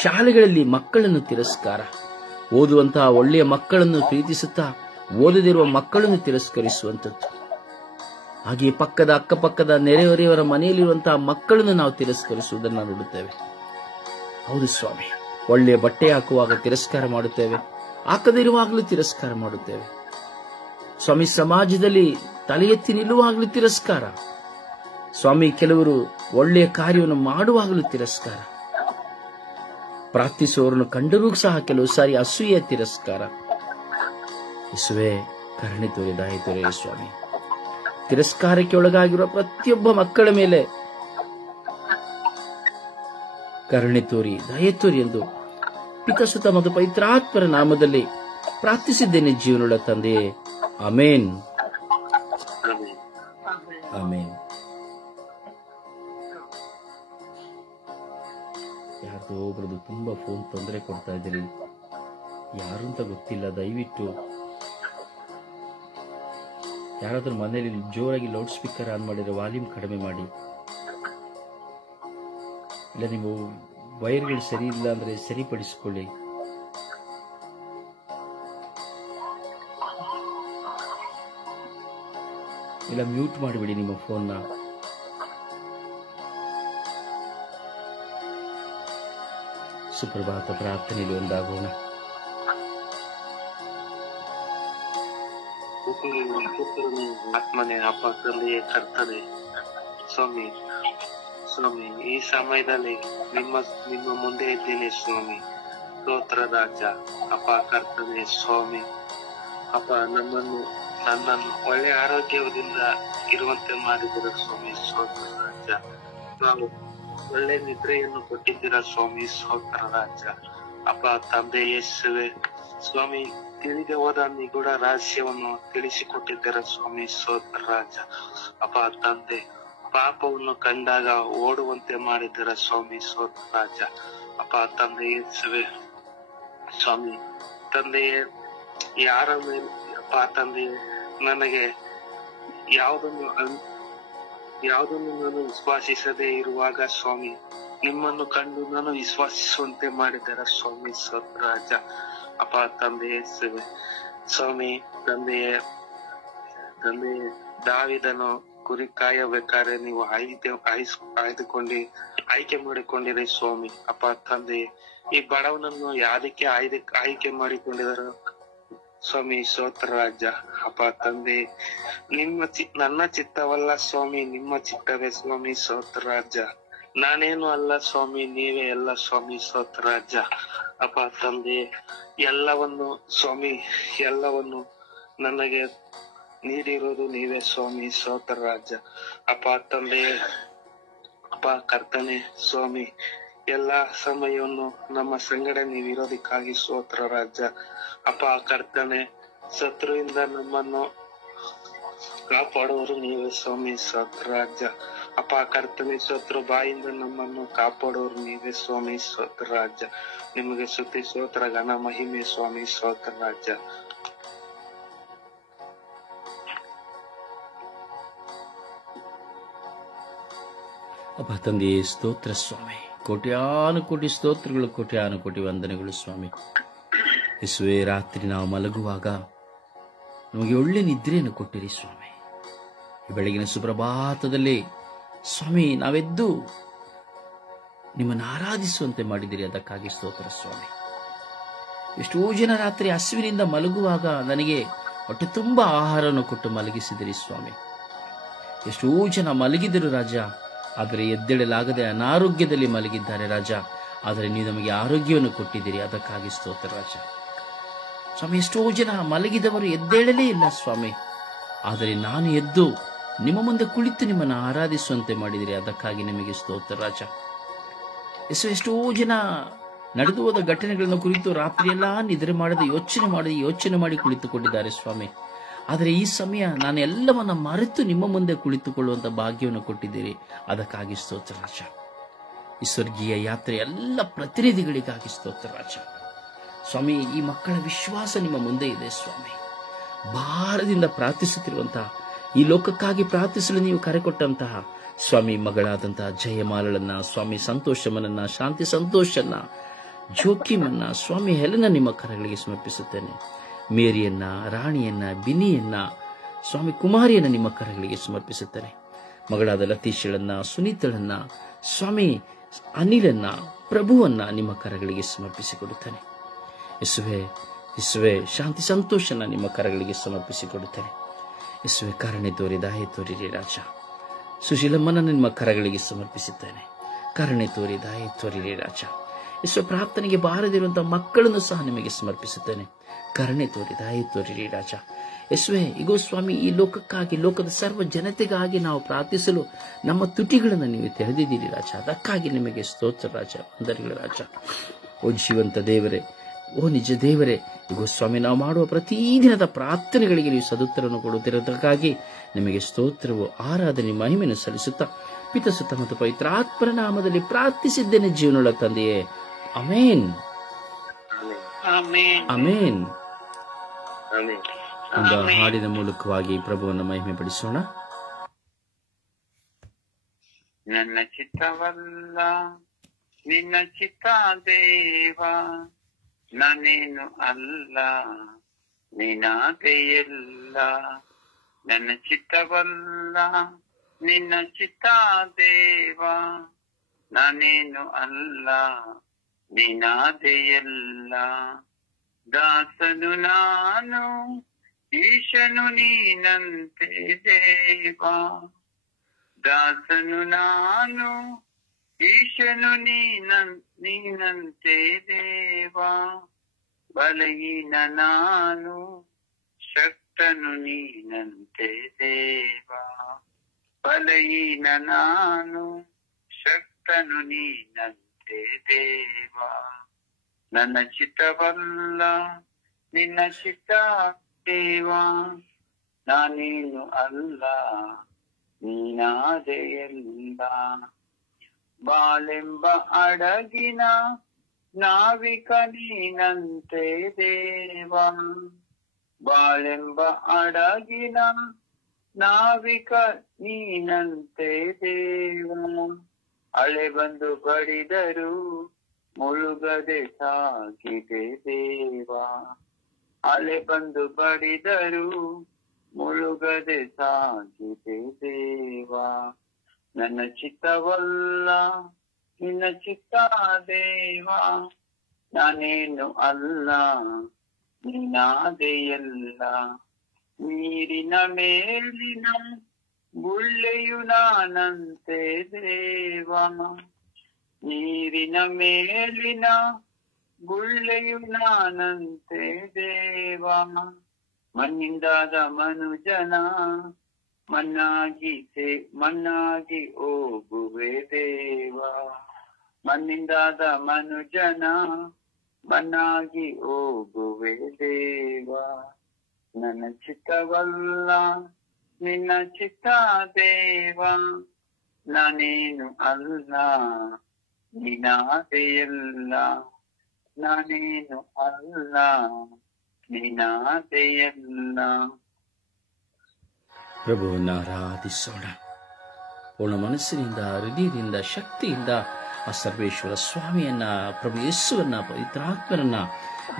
ಶಾಲೆಗಳಲ್ಲಿ ಮಕ್ಕಳನ್ನು ತಿರಸ್ಕಾರ, ಓದುವಂತಹ ಒಳ್ಳೆಯ ಮಕ್ಕಳನ್ನು ಪ್ರೀತಿಸುತ್ತಾ ಓದದಿರುವ ಮಕ್ಕಳನ್ನು ತಿರಸ್ಕರಿಸುವಂಥದ್ದು. ಹಾಗೆಯೇ ಅಕ್ಕಪಕ್ಕದ ನೆರೆಹೊರೆಯವರ ಮನೆಯಲ್ಲಿರುವಂತಹ ಮಕ್ಕಳನ್ನು ನಾವು ತಿರಸ್ಕರಿಸುವುದನ್ನು ನೋಡುತ್ತೇವೆ. ಹೌದು ಸ್ವಾಮಿ, ಒಳ್ಳೆಯ ಬಟ್ಟೆ ಹಾಕುವಾಗ ತಿರಸ್ಕಾರ ಮಾಡುತ್ತೇವೆ, ಹಾಕದಿರುವಾಗಲೂ ತಿರಸ್ಕಾರ ಮಾಡುತ್ತೇವೆ ಸ್ವಾಮಿ. ಸಮಾಜದಲ್ಲಿ ತಲೆ ಎತ್ತಿ ನಿಲ್ಲುವಾಗಲೂ ತಿರಸ್ಕಾರ ಸ್ವಾಮಿ. ಕೆಲವರು ಒಳ್ಳೆಯ ಕಾರ್ಯವನ್ನು ಮಾಡುವಾಗಲೂ ತಿರಸ್ಕಾರ. ಪ್ರಾರ್ಥಿಸುವವರನ್ನು ಕಂಡರೂ ಸಹ ಕೆಲವು ಸಾರಿ ಅಸೂಯೆ ತಿರಸ್ಕಾರ. ಯೇಸುವೇ, ಕರುಣೆ ತೋರಿ ದಯೆ ತೋರಿ ಸ್ವಾಮಿ. ತಿರಸ್ಕಾರಕ್ಕೆ ಒಳಗಾಗಿರುವ ಪ್ರತಿಯೊಬ್ಬ ಮಕ್ಕಳ ಮೇಲೆ ಕರುಣೆ ತೋರಿ ದಯೆ ತೋರಿ ಎಂದು ಪಿತಸುತ ಮತ್ತು ಪವಿತ್ರಾತ್ಮರ ನಾಮದಲ್ಲಿ ಪ್ರಾರ್ಥಿಸಿದ್ದೇನೆ ಜೀವನವುಳ್ಳ ತಂದೆಯೇ, ಆಮೇನ್, ಆಮೇನ್. ಯಾರ್ದೋ ಒಬ್ರದ್ದು ತುಂಬಾ ಫೋನ್ ತೊಂದರೆ ಕೊಡ್ತಾ ಇದ್ದೀರಿ, ಯಾರು ಅಂತ ಗೊತ್ತಿಲ್ಲ. ದಯವಿಟ್ಟು ಯಾರಾದ್ರೂ ಮನೆಯಲ್ಲಿ ಜೋರಾಗಿ ಲೌಡ್ ಸ್ಪೀಕರ್ ಆನ್ ಮಾಡಿದ್ರೆ ವಾಲ್ಯೂಮ್ ಕಡಿಮೆ ಮಾಡಿ. ಇಲ್ಲ ನೀವು ವೈರ್ಗಳು ಸರಿ ಇಲ್ಲ ಅಂದ್ರೆ ಸರಿಪಡಿಸಿಕೊಳ್ಳಿ. ಇಲ್ಲ ಮ್ಯೂಟ್ ಮಾಡಿಬಿಡಿ ನಿಮ್ಮ ಫೋನ್ನ. ಸುಪ್ರಭಾತ ಪ್ರಾರ್ಥನೆಯಲ್ಲಿ ಒಂದಾಗೋಣ. ಆತ್ಮನೇ, ಅಪ್ಪ ತಂದೆಯೇ, ಕರ್ತನೆ ಸ್ವಾಮಿ, ಸ್ವಾಮಿ ಈ ಸಮಯದಲ್ಲಿ ನಿಮ್ಮ ಮುಂದೆ ಇದ್ದೇನೆ ಸ್ವಾಮಿ. ಸ್ತೋತ್ರ ರಾಜ, ಅಪ್ಪ ಕರ್ತನೆ ಸ್ವಾಮಿ. ಅಪ್ಪ ನನ್ನನ್ನು ಒಳ್ಳೆ ಆರೋಗ್ಯದಿಂದ ಇರುವಂತೆ ಮಾಡಿದ್ದೀರ ಸ್ವಾಮಿ. ಸ್ತೋತ್ರ ರಾಜ. ನಾವು ಒಳ್ಳೆ ನಿದ್ರೆಯನ್ನು ಕೊಟ್ಟಿದ್ದೀರ ಸ್ವಾಮಿ. ಸ್ತೋತ್ರ ರಾಜ. ಅಪ್ಪ ತಂದೆ ಯೇಸುವೆ ಸ್ವಾಮಿ, ತಿಳಿದೇ ಹೋದ ನಿಗೂಢ ರಹಸ್ಯವನ್ನು ತಿಳಿಸಿಕೊಟ್ಟಿದ್ದೀರ ಸ್ವಾಮಿ. ಸ್ತೋತ್ರ ರಾಜ. ಅಪ್ಪ ತಂದೆ, ಪಾಪವನ್ನು ಕಂಡಾಗ ಓಡುವಂತೆ ಮಾಡಿದ್ದೀರ ಸ್ವಾಮಿ. ಸ್ತೋತ್ರ ರಾಜ. ಅಪ್ಪ ತಂದೆ ಯೇಸುವೆ ಸ್ವಾಮಿ, ತಂದೆಯೇ ಯಾರ ಮೇಲೆ ಅಪ್ಪ ತಂದೆಯೇ ನನಗೆ ಯಾವುದನ್ನು ನಾನು ವಿಶ್ವಾಸಿಸದೇ ಇರುವಾಗ ಸ್ವಾಮಿ, ನಿಮ್ಮನ್ನು ಕಂಡು ನಾನು ವಿಶ್ವಾಸಿಸುವಂತೆ ಮಾಡಿದ್ದೀರ ಸ್ವಾಮಿ. ಸ್ತೋತ್ರ ರಾಜ. ಅಪ್ಪ ತಂದೆಯೇ ಸ್ವಾಮಿ, ತಂದೆಯೇ ದಾವೀದನು ಕುರಿ ಕಾಯಬೇಕಾದ್ರೆ ನೀವು ಆಯ್ಕೆ ಮಾಡಿಕೊಂಡಿರಿ ಸ್ವಾಮಿ. ಅಪ್ಪ ತಂದೆ, ಈ ಬಡವನನ್ನು ಯಾದಕ್ಕೆ ಆಯ್ಕೆ ಮಾಡಿಕೊಂಡಿದರು ಸ್ವಾಮಿ. ಸ್ತೋತ್ರ ರಾಜ. ಅಪ್ಪ ತಂದೆ, ನನ್ನ ಚಿತ್ತವಲ್ಲ ಸ್ವಾಮಿ, ನಿಮ್ಮ ಚಿತ್ತವೇ ಸ್ವಾಮಿ. ಸ್ತೋತ್ರ ರಾಜ. ನಾನೇನು ಅಲ್ಲ ಸ್ವಾಮಿ, ನೀವೇ ಎಲ್ಲ ಸ್ವಾಮಿ. ಸ್ತೋತ್ರ ರಾಜ. ಅಪ್ಪ ತಂದೆ, ಎಲ್ಲವನ್ನು ಸ್ವಾಮಿ, ಎಲ್ಲವನ್ನು ನನಗೆ ನೀಡಿರೋದು ನೀವೇ ಸ್ವಾಮಿ. ಸ್ತೋತ್ರ ರಾಜ. ಅಪ್ಪ ತಂದೆ, ಅಪ್ಪ ಕರ್ತನೆ ಸ್ವಾಮಿ, ಎಲ್ಲಾ ಸಮಯವನ್ನು ನಮ್ಮ ಸಂಗಡ ನೀವಿರೋದಕ್ಕಾಗಿ ಸ್ತೋತ್ರ ರಾಜ. ಅಪ್ಪ ಕರ್ತನೆ, ಶತ್ರುವಿಂದ ನಮ್ಮನ್ನು ಕಾಪಾಡುವರು ನೀವೇ ಸ್ವಾಮಿ. ಸ್ತೋತ್ರ ರಾಜ. ಅಪ್ಪ ಕರ್ತನೆ, ಶತ್ರು ಬಾಯಿಂದ ನಮ್ಮನ್ನು ಕಾಪಾಡುವರು ನೀವೇ ಸ್ವಾಮಿ. ಸ್ತೋತ್ರ ರಾಜ. ನಿಮಗೆ ಸ್ತುತಿ ಸ್ತೋತ್ರ ಘನ ಮಹಿಮೆ ಸ್ವಾಮಿ. ಸ್ತೋತ್ರ ರಾಜ. ಅಪ್ಪ ತಂದೆಯೇ ಸ್ತೋತ್ರ ಸ್ವಾಮಿ. ಕೋಟ್ಯಾನುಕೋಟಿ ಸ್ತೋತ್ರಗಳು, ಕೋಟ್ಯಾನುಕೋಟಿ ವಂದನೆಗಳು ಸ್ವಾಮಿ. ಯೇಸುವೇ, ರಾತ್ರಿ ನಾವು ಮಲಗುವಾಗ ನಮಗೆ ಒಳ್ಳೆ ನಿದ್ರೆಯನ್ನು ಕೊಟ್ಟಿರಿ ಸ್ವಾಮಿ. ಈ ಬೆಳಗಿನ ಸುಪ್ರಭಾತದಲ್ಲಿ ಸ್ವಾಮಿ, ನಾವೆದ್ದು ನಿಮ್ಮನ್ನು ಆರಾಧಿಸುವಂತೆ ಮಾಡಿದಿರಿ, ಅದಕ್ಕಾಗಿ ಸ್ತೋತ್ರ ಸ್ವಾಮಿ. ಎಷ್ಟೋ ಜನ ರಾತ್ರಿ ಹಸಿವಿನಿಂದ ಮಲಗುವಾಗ ನನಗೆ ಹೊಟ್ಟೆ ತುಂಬ ಆಹಾರವನ್ನು ಕೊಟ್ಟು ಮಲಗಿಸಿದಿರಿ ಸ್ವಾಮಿ. ಎಷ್ಟೋ ಜನ ಮಲಗಿದರು ರಾಜ, ಆದರೆ ಎದ್ದೇಳಲಾಗದೆ ಅನಾರೋಗ್ಯದಲ್ಲಿ ಮಲಗಿದ್ದಾರೆ ರಾಜ, ಆದರೆ ನೀವು ನಮಗೆ ಆರೋಗ್ಯವನ್ನು ಕೊಟ್ಟಿದ್ದೀರಿ, ಅದಕ್ಕಾಗಿ ಸ್ತೋತ್ರ ರಾಜ. ಸ್ವಾಮಿ, ಎಷ್ಟೋ ಜನ ಮಲಗಿದವರು ಎದ್ದೇಳಲೇ ಇಲ್ಲ ಸ್ವಾಮಿ, ಆದರೆ ನಾನು ಎದ್ದು ನಿಮ್ಮ ಮುಂದೆ ಕುಳಿತು ನಿಮ್ಮನ್ನು ಆರಾಧಿಸುವಂತೆ ಮಾಡಿದಿರಿ, ಅದಕ್ಕಾಗಿ ನಿಮಗೆ ಸ್ತೋತ್ರ ರಾಜ. ಎಷ್ಟೋ ಜನ ನಡೆದು ಹೋದ ಘಟನೆಗಳನ್ನು ಕುರಿತು ರಾತ್ರಿಯೆಲ್ಲ ನಿದ್ರೆ ಮಾಡದೆ ಯೋಚನೆ ಮಾಡಿ ಕುಳಿತುಕೊಂಡಿದ್ದಾರೆ ಸ್ವಾಮಿ, ಆದರೆ ಈ ಸಮಯ ನಾನು ಎಲ್ಲವನ್ನ ಮರೆತು ನಿಮ್ಮ ಮುಂದೆ ಕುಳಿತುಕೊಳ್ಳುವಂತ ಭಾಗ್ಯವನ್ನು ಕೊಟ್ಟಿದ್ದೀರಿ, ಅದಕ್ಕಾಗಿ ಸ್ತೋತ್ರ ರಾಜ. ಈ ಸ್ವರ್ಗೀಯ ಯಾತ್ರೆ ಎಲ್ಲ ಪ್ರತಿನಿಧಿಗಳಿಗಾಗಿ ಸ್ತೋತ್ರ ರಾಜ. ಸ್ವಾಮಿ, ಈ ಮಕ್ಕಳ ವಿಶ್ವಾಸ ನಿಮ್ಮ ಮುಂದೆ ಇದೆ ಸ್ವಾಮಿ. ಭಾರದಿಂದ ಪ್ರಾರ್ಥಿಸುತ್ತಿರುವಂತಹ, ಈ ಲೋಕಕ್ಕಾಗಿ ಪ್ರಾರ್ಥಿಸಲು ನೀವು ಕರೆ ಕೊಟ್ಟಂತಹ ಸ್ವಾಮಿ ಮಗಳಾದಂತಹ ಜಯಮಾಲಳನ್ನ, ಸ್ವಾಮಿ ಸಂತೋಷಮನನ್ನ, ಶಾಂತಿ ಸಂತೋಷನ್ನ, ಜೋಕಿಮನ್ನ, ಸ್ವಾಮಿ ಹೆಲನ ನಿಮ್ಮ ಕರಗಳಿಗೆ ಸಮರ್ಪಿಸುತ್ತೇನೆ. ಮೇರಿಯನ್ನ, ರಾಣಿಯನ್ನ, ಬಿನಿಯನ್ನ, ಸ್ವಾಮಿ ಕುಮಾರಿಯನ್ನ ನಿಮ್ಮ ಕರಗಳಿಗೆ ಸಮರ್ಪಿಸುತ್ತೇನೆ. ಮಗಳಾದ ಲತೀಶಳನ್ನ, ಸುನೀತಳನ್ನ, ಸ್ವಾಮಿ ಅನಿಲನ್ನ, ಪ್ರಭುವನ್ನ ನಿಮ್ಮ ಕರಗಳಿಗೆ ಸಮರ್ಪಿಸಿಕೊಡುತ್ತೇನೆ. ಯೇಸುವೆ ಶಾಂತಿ ಸಂತೋಷನ ನಿಮ್ಮ ಕರಗಳಿಗೆ ಸಮರ್ಪಿಸಿಕೊಡುತ್ತೇನೆ. ಯೇಸುವೆ ಕರುಣೆ ತೋರಿ ದಯೆ ತೋರಿರಿ ರಾಜ. ಸುಶೀಲಮ್ಮನ ನಿಮ್ಮ ಕರಗಳಿಗೆ ಸಮರ್ಪಿಸುತ್ತೇನೆ. ಕರುಣೆ ತೋರಿ ದಯೆ ತೋರಿರಿ ರಾಜ. ಯೇಸುವೆ ಪ್ರಾರ್ಥನೆಗೆ ಬಾರದಿರುವಂತಹ ಮಕ್ಕಳನ್ನು ಸಹ ನಿಮಗೆ ಸಮರ್ಪಿಸುತ್ತೇನೆ. ಕರುಣೆ ತೋರಿ ದಯೆ ತೋರಿರಿ ರಾಜ. ಯೇಸುವೆ, ಈಗೋ ಸ್ವಾಮಿ, ಈ ಲೋಕಕ್ಕಾಗಿ, ಲೋಕದ ಸರ್ವ ಜನತೆಗಾಗಿ ನಾವು ಪ್ರಾರ್ಥಿಸಲು ನಮ್ಮ ತುಟಿಗಳನ್ನು ನೀವು ತೆರೆದಿದ್ದೀರಿ ರಾಜ, ಅದಕ್ಕಾಗಿ ನಿಮಗೆ ಸ್ತೋತ್ರ ರಾಜ, ವಂದನೆಗಳು ರಾಜ. ಓ ಜೀವಂತ ದೇವರೇ, ಓ ನಿಜ ದೇವರೇ, ಈಗೋ ಸ್ವಾಮಿ, ನಾವು ಮಾಡುವ ಪ್ರತಿದಿನದ ಪ್ರಾರ್ಥನೆಗಳಿಗೆ ನೀವು ಸದುತ್ತರವನ್ನು ಕೊಡುತ್ತಿರೋದಕ್ಕಾಗಿ ನಿಮಗೆ ಸ್ತೋತ್ರವು, ಆರಾಧನೆ, ಮಹಿಮೆಯನ್ನು ಸಲ್ಲಿಸುತ್ತಾ ಪಿತಸುತ್ತ ಮತ್ತು ಪವಿತ್ರಾತ್ಮರ ನಾಮದಲ್ಲಿ ಪ್ರಾರ್ಥಿಸಿದ್ದೇನೆ ಜೀವನಗಳ ತಂದೆಯೇ, ಆಮೆನ್. ಆಮೆನ್. ಒಂದು ಹಾಡಿನ ಮೂಲಕವಾಗಿ ಪ್ರಭುವನ್ನು ಮಹಿಮೆ ಪಡಿಸೋಣ. ನನ್ನ ಚಿತ್ತವಲ್ಲ ನಿನ್ನ ಚಿತ್ತ ದೇವ, ನಾನೇನು ಅಲ್ಲ ನೀನಾದೆಯಲ್ಲ. ನನ್ನ ಚಿತ್ತವಲ್ಲ ನಿನ್ನ ಚಿತ್ತ ದೇವ, ನಾನೇನು ಅಲ್ಲ ನೀನಾದೆಯಲ್ಲ. ದಾಸನು ನಾನು ಈಶನು ನೀನಂತೆ ದೇವ, ದಾಸನು ನಾನು ಈಶನು ನೀನಂತೆ ದೇವ. ಬಲಹೀನ ನಾನು ಶಕ್ತನು ನೀನಂತೆ ದೇವ, ಬಲಹೀನ ನಾನು ಶಕ್ತನು ನೀನಂತೆ ದೇವ. ನನ್ನ ಚಿತ್ತವಲ್ಲ ನಿನ್ನ ಚಿತ್ತ ದೇವ, ನಾನೇನು ಅಲ್ಲ ನೀನಾದೆಯಲ್ಲ. ಬಾಳೆಂಬ ಅಡಗಿನ ನಾವಿಕ ನೀನಂತೆ ದೇವ, ಬಾಳೆಂಬ ಅಡಗಿನ ನಾವಿಕ ನೀನಂತೆ ದೇವ. ಅಳೆ ಬಂದು ಬಡಿದರು ಮುಳುಗದೆ ಸಾಗಿದೆ ದೇವ, ಅಲೆ ಬಂದು ಬಡಿದರು ಮುಳುಗದೆ ಸಾಗಿದೆ ದೇವ. ನನ್ನ ಚಿತ್ತವಲ್ಲ ನಿನ್ನ ಚಿತ್ತ ದೇವ, ನಾನೇನು ಅಲ್ಲ ನೀನಾದೆಯಲ್ಲ. ನೀರಿನ ಮೇಲಿನ ಗುಳ್ಳೆಯು ನಾನಂತೆ ದೇವ, ನೀರಿನ ಮೇಲಿನ ಗುಳ್ಳೆಯು ನಾನಂತೆ ದೇವ. ಮಣ್ಣಿಂದಾದ ಮನುಜನ ಮಣ್ಣಾಗಿ ಹೋಗುವೆ ದೇವ, ಮಣ್ಣಿಂದಾದ ಮನುಜನ ಮಣ್ಣಾಗಿ ಹೋಗುವೆ ದೇವ. ನನ್ನ ಚಿತ್ತವಲ್ಲ ನಿನ್ನ ಚಿತ್ತ ದೇವ, ನಾನೇನು ಅಲ್ಲ ನೀನಾದೆಯಲ್ಲ, ನಾನೇನು ಅಲ್ಲ ನೀನಾದೆಯಲ್ಲ. ಪ್ರಭುವನ್ನು ಆರಾಧಿಸೋಣ. ಪೂರ್ಣ ಮನಸ್ಸಿನಿಂದ, ಹೃದಯದಿಂದ, ಶಕ್ತಿಯಿಂದ ಆ ಸರ್ವೇಶ್ವರ ಸ್ವಾಮಿಯನ್ನ, ಪ್ರಭು ಯೇಸುವನ್ನ, ಪವಿತ್ರಾತ್ಮರನ್ನ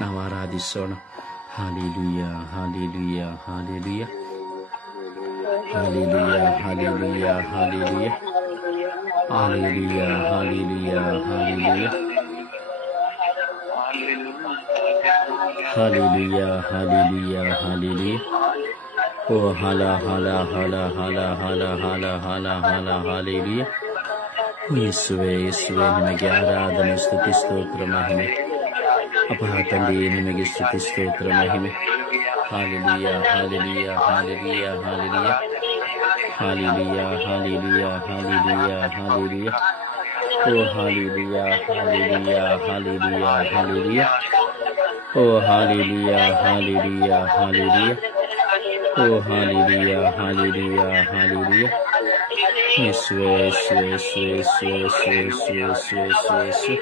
ನಾವು ಆರಾಧಿಸೋಣ. Hallelujah, hallelujah, hallelujah, hallelujah, hallelujah, hallelujah. Hallelujah hallelujah hallelujah hallelujah hallelujah hallelujah. ಓ ಹಾಲ ಹಾಲ ಹಾಲ ಹಾಲ ಹಾಲ ಹಾಲ ಹಾಲ ಹಾಲ ಹಾಲೆಲೂಯಾ. ಯೇಸುವೆ ಯೇಸುವೆ ನಿಮಗೆ ಆರಾಧನೆ ಸ್ತುತಿ ಸ್ತೋತ್ರ ಮಹಿಮೆ. ಅಪ್ಪ ತಂದೆಯೇ ನಿಮಗೆ ಸ್ತುತಿ ಸ್ತೋತ್ರ ಮಹಿಮೆ. Hallelujah hallelujah hallelujah hallelujah hallelujah hallelujah hallelujah hallelujah. ಓ ಹಾಲೆಲೂಯಾ ಹಾಲೆಲೂಯಾ ಹಾಲೆಲೂಯಾ ಹಾಲೆಲೂಯಾ. ಓ ಹಾಲೆಲೂಯಾ ಹಾಲೆಲೂಯಾ ಹಾಲೆಲೂಯಾ. ಓ ಹಾಲೆಲೂಯಾ ಹಾಲೆಲೂಯಾ ಹಾಲೆಲೂಯಾ. ಯೇಸುವೆ ಯೇಸುವೆ ಯೇಸುವೆ ಯೇಸುವೆ ಯೇಸುವೆ ಯೇಸುವೆ ಯೇಸುವೆ ಯೇಸುವೆ ಯೇಸುವೆ.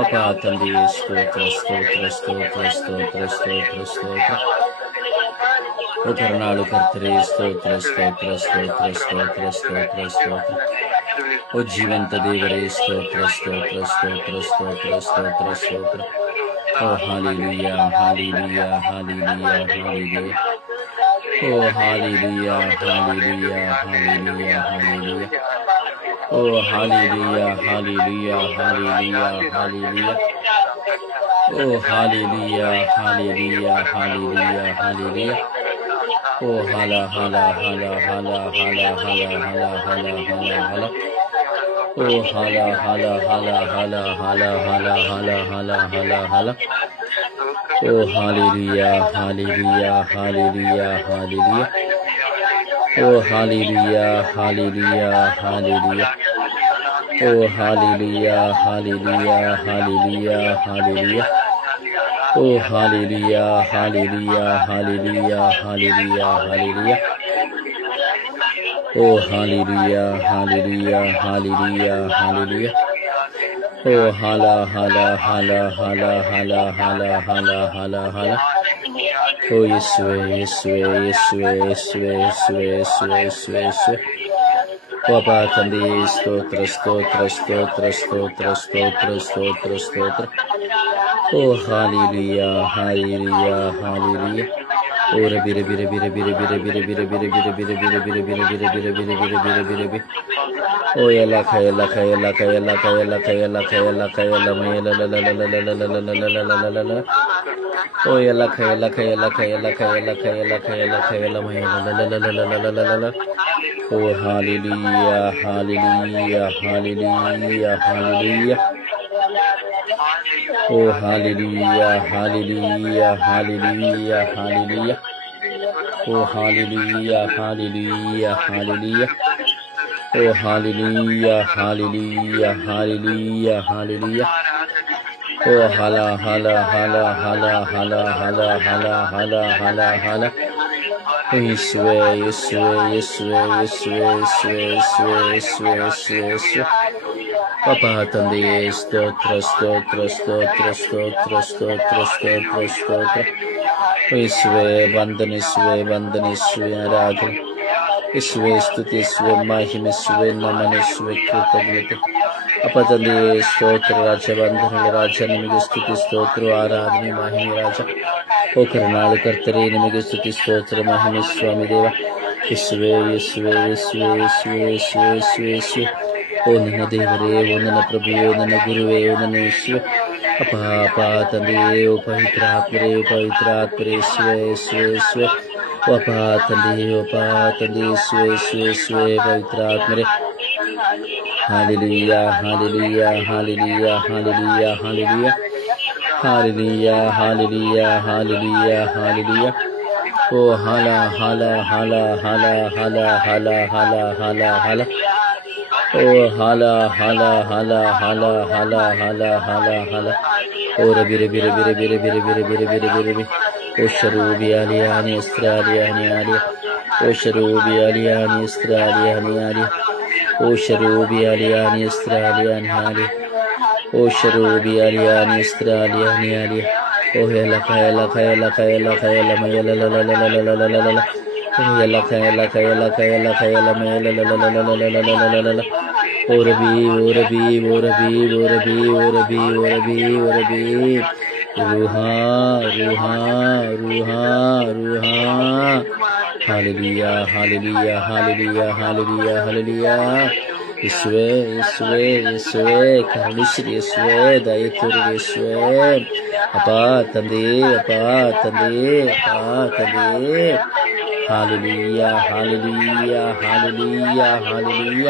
ಅಪ್ಪ ತಂದೆಯೇ ಸ್ತೋತ್ರ ಸ್ತೋತ್ರ ಸ್ತೋತ್ರ ಸ್ತೋತ್ರ ಸ್ತೋತ್ರ ಸ್ತೋತ್ರ. ಓ ಕರುಣಾಳು ಕರ್ತರೇ ಸ್ತೋತ್ರ ಸ್ತೋತ್ರ ಸ್ತೋತ್ರ ಸ್ತೋತ್ರ ಸ್ತೋತ್ರ ಸ್ತೋತ್ರ. ಓ ಜೀವಂತ ದೇವರೇ ಸ್ತೋತ್ರ ಸ್ತೋತ್ರ ಸ್ತೋತ್ರ ಸ್ತೋತ್ರ ಸ್ತೋತ್ರ ಸ್ತೋತ್ರ. ಓ ಹಾಲೆಲೂಯಾ ಹಾಲೆಲೂಯಾ ಹಾಲೆಲೂಯಾ ಹಾಲೆಲೂಯಾ. ಓ ಹಾಲೆಲೂಯಾ ಹಾಲೆಲೂಯಾ ಹಾಲೆಲೂಯಾ ಹಾಲೆಲೂಯಾ. ಓ ಹಾಲೆಲೂಯಾ ಹಾಲೆಲೂಯಾ ಹಾಲೆಲೂಯಾ ಹಾಲೆಲೂಯಾ. ಓ ಹಾಲೆಲೂಯಾ ಹಾಲೆಲೂಯಾ ಹಾಲೆಲೂಯಾ ಹಾಲೆಲೂಯಾ. ಓ ಹಾಲ ಹಾಲ ಹಾಲ ಹಾಲ ಹಾಲ ಹಾಲ ಹಾಲ ಹಾಲ ಹಾಲ ಹಾಲ. ಓ ಹಾಲ ಹಾಲ ಹಾಲ ಹಾಲ ಹಾಲ ಹಾಲ ಹಾಲ ಹಾಲ ಹಾಲ ಹಾಲ. ಓ ಹಾಲೆಲೂಯಾ ಹಾಲೆಲೂಯಾ ಹಾಲೆಲೂಯಾ ಹಾಲೆಲೂಯಾ. ಓ ಹಾಲೆಲೂಯಾ ಹಾಲೆಲೂಯಾ ಹಾಲೆಲೂಯಾ. ಓ ಹಾಲೆಲೂಯಾ ಹಾಲೆಲೂಯಾ ಹಾಲೆಲೂಯಾ ಹಾಲೆಲೂಯಾ. ಓ hallelujah hallelujah hallelujah hallelujah hallelujah. ಓ ಹಾಲೆಲೂಯಾ ಹಾಲೆಲೂಯಾ ಹಾಲೆಲೂಯಾ ಹಾಲೆಲೂಯಾ. ಓ ಹಾಲ ಹಾಲ ಹಾಲ ಹಾಲ ಹಾಲ ಹಾಲ ಹಾಲ ಹಾಲ ಹಾಲ. ಓ ಯೇಸುವೆ ಯೇಸುವೆ ಯೇಸುವೆ ಯೇಸುವೆ ಯೇಸುವೆ ಯೇಸುವೆ ಯೇಸುವೆ ಯೇಸುವೆ. ಪಾಪ ತಂದೆಯೇ ಸ್ತೋತ್ರ ಸ್ತೋತ್ರ ಸ್ತೋತ್ರ ಸ್ತೋತ್ರ ಸ್ತೋತ್ರ ಸ್ತೋತ್ರ ಸ್ತೋತ್ರ. ಓ ಹಾಲೆಲೂಯಾ ಹಾಲೆಲೂಯಾ ಹಾಲೆಲೂಯಾ. ಓ ರಬಿ ರಬಿ ರಬಿ ರಬಿ ರಬಿ ರಬಿ ರಬಿ ರಬಿ ರಬಿ ರಬಿ ರಬಿ ರಬಿ ರಬಿ ರಬಿ ರಬಿ ರಬಿ ರಬಿ ರಬಿ ರಬಿ. ಓ ಎಲ್ಲ ಕೈಯಲ್ಲ ಕೈಯಲ್ಲ ಕೈಯಲ್ಲ ಕೈಯಲ್ಲ ಕೈಯಲ್ಲ ಕೈಯಲ್ಲ ಕೈಯಲ್ಲ ಮೈಯಲ್ಲ. ಓ ಎಲ್ಲ ಕೈಯಲ್ಲ ಕೈಯಲ್ಲ ಕೈಯಲ್ಲ ಕೈಯಲ್ಲ ಕೈಯಲ್ಲ ಕೈಯಲ್ಲ ಕೈಯಲ್ಲ ಮೈಯಲ್ಲ. ಓ ಹಾಲೆಲೂಯಾ ಹಾಲೆಲೂಯಾ ಹಾಲೆಲೂಯಾ ಹಾಲೆಲೂಯಾ. ಓ ಹಾಲೆಲೂಯಾ ಹಾಲೆಲೂಯಾ ಹಾಲೆಲೂಯಾ ಹಾಲೆಲೂಯಾ. ಓ ಹಾಲೆಲೂಯಾ ಹಾಲೆಲೂಯಾ ಹಾಲೆಲೂಯಾ. ಓ ಹಾಲೆಲೂಯಾ ಹಾಲೆಲೂಯಾ ಹಾಲೆಲೂಯಾ ಹಾಲೆಲೂಯಾ. ಓ ಹಲ ಹಲ ಹಲ ಹಲ ಹಲ ಹಲ ಹಲ ಹಲ ಹಲ ಹಲ. ಯೇಸುವೆ ಯೇಸುವೆ ಯೇಸುವೆ ಯೇಸುವೆ ಯೇಸುವೆ ಯೇಸುವೆ ಯೇಸುವೆ ಯೇಸುವೆ ಯೇಸುವೆ. ಪಾಪ ತಂದೆಯೇ ಸ್ತೋತ್ರ ಸ್ತೋತ್ರ ಸ್ತೋತ್ರ ಸ್ತೋತ್ರ ಸ್ತೋತ್ರ ಸ್ತೋತ್ರ ಸ್ತೋತ್ರ. ಯೇಸುವೆ ವಂದನಿಸುವೆ ವಂದನಿಸುವೆ ಆರಾಧನೆ. ಯೇಸುವೆ ಸ್ತುತಿಸುವೆ ಮಹಿಮೆಸುವೆ ನಮನಿಸುವೆ ಕೃತಜ್ಞತೆ. ಅಪ್ಪ ತಂದೆಯೇ ಸ್ತೋತ್ರ ರಾಜ ವಂದನೆಗಳ ರಾಜ ನಿಮಗೆ ಸ್ತುತಿ ಸ್ತೋತ್ರ ಆರಾಧನೆ ಮಹಿಮೆ ರಾಜ. ಓ ಕರುಣಾಳು ಕರ್ತರೇ ನಿಮಗೆ ಸ್ತುತಿ ಸ್ತೋತ್ರ ಮಹಿಮೆ ಸ್ವಾಮಿ ದೇವ. ಯೇಸುವೆ ಯೇಸುವೆ ಯೇಸುವೆ ಯೇಸುವೆ ಯೇಸುವೆ ಯೇಸುವೆ ಯೇಸುವೆ. ಓ ನನ್ನ ದೇವರೇ, ಓ ನನ್ನ ಪ್ರಭುವೇ, ನನ್ನ ಗುರುವೇ, ಓ ನನ್ನ ಯೇಸುವೆ. ಅಪ್ಪ ಅಪ್ಪ ತಂದೆಯೇ, ಓ ಪವಿತ್ರ ಆತ್ಮರೇ, ಓ ಪವಿತ್ರ ಆತ್ಮರೇ, ಯೇಸುವೆ ಯೇಸುವೆ ಯೇಸುವೆ. ಓ ಅಪ್ಪ ತಂದೆಯೇ, ಓ ಅಪ್ಪ ತಂದೆ ಯೇಸುವೆ ಯೇಸುವೆ ಯೇಸುವೆ ಪವಿತ್ರ ಆತ್ಮರೇ. Hallelujah hallelujah hallelujah hallelujah hallelujah hallelujah hallelujah hallelujah hallelujah. ಓ ಹಾಲ ಹಾಲ ಹಾಲ ಹಾಲ ಹಾಲ ಹಾಲ ಹಾಲ ಹಾಲ ಹಾಲ. ಓ ಹಾಲ ಹಾಲ ಹಾಲ ಹಾಲ ಹಾಲ ಹಾಲ ಹಾಲ ಹಾಲ. ಓ ರಬಿ ರಬಿ ರಬಿ ರಬಿ ರಬಿ ರಬಿ ರಬಿ ರಬಿ ರಬಿ ರಬಿ. ಓ ಶರೂಬಿ ಅಲಿಯಾನಿ ಅಸ್ತ್ರಾಲಿಯಾನಿ ಆಲಿಯ. ಓ ಶರೂಬಿ ಅಲಿಯಾನಿ ಅಸ್ತ್ರಾಲಿಯಾನಿ ಆಲಿಯ. ಓ ಶರೂಬಿ ಅಲಿಯಾನಿ ಅಸ್ತ್ರಾಲಿಯಾನಿ ಆಲಿಯ. ಓ ಶರೂಬಿ ಅಲಿಯಾನಿ ಅಸ್ತ್ರಾಲಿಯಾನಿ ಆಲಿಯ. ಓ ಎಲ್ಲ ಕಯಲ ಕಯಲ ಕಯಲ ಕಯಲ ಮಯಲ. ಎಲ್ಲ ಕಯಲ ಕಯಲ ಕಯಲ ಕಯಲ ಮಯಲ. ಓರಬಿ ಓರಬಿ ಓರಬಿ ಓರಬಿ ಓರಬಿ ಓರಬಿ ಓರಬಿ. ರೂಹಾ ರೂಹಾ ರೂಹಾ ರೂಹಾ. Hallelujah hallelujah hallelujah hallelujah hallelujah. ಯೇಸುವೆ ಯೇಸುವೆ ಯೇಸುವೆ ಕರುಣಿಸಿರಿ ಯೇಸುವೆ, ದಯೆ ತೋರಿ ಯೇಸುವೆ. ಅಪ್ಪ ತಂದೆಯೇ, ಅಪ್ಪ ತಂದೆಯೇ, ಅಪ್ಪ ತಂದೆಯೇ. Hallelujah hallelujah hallelujah hallelujah.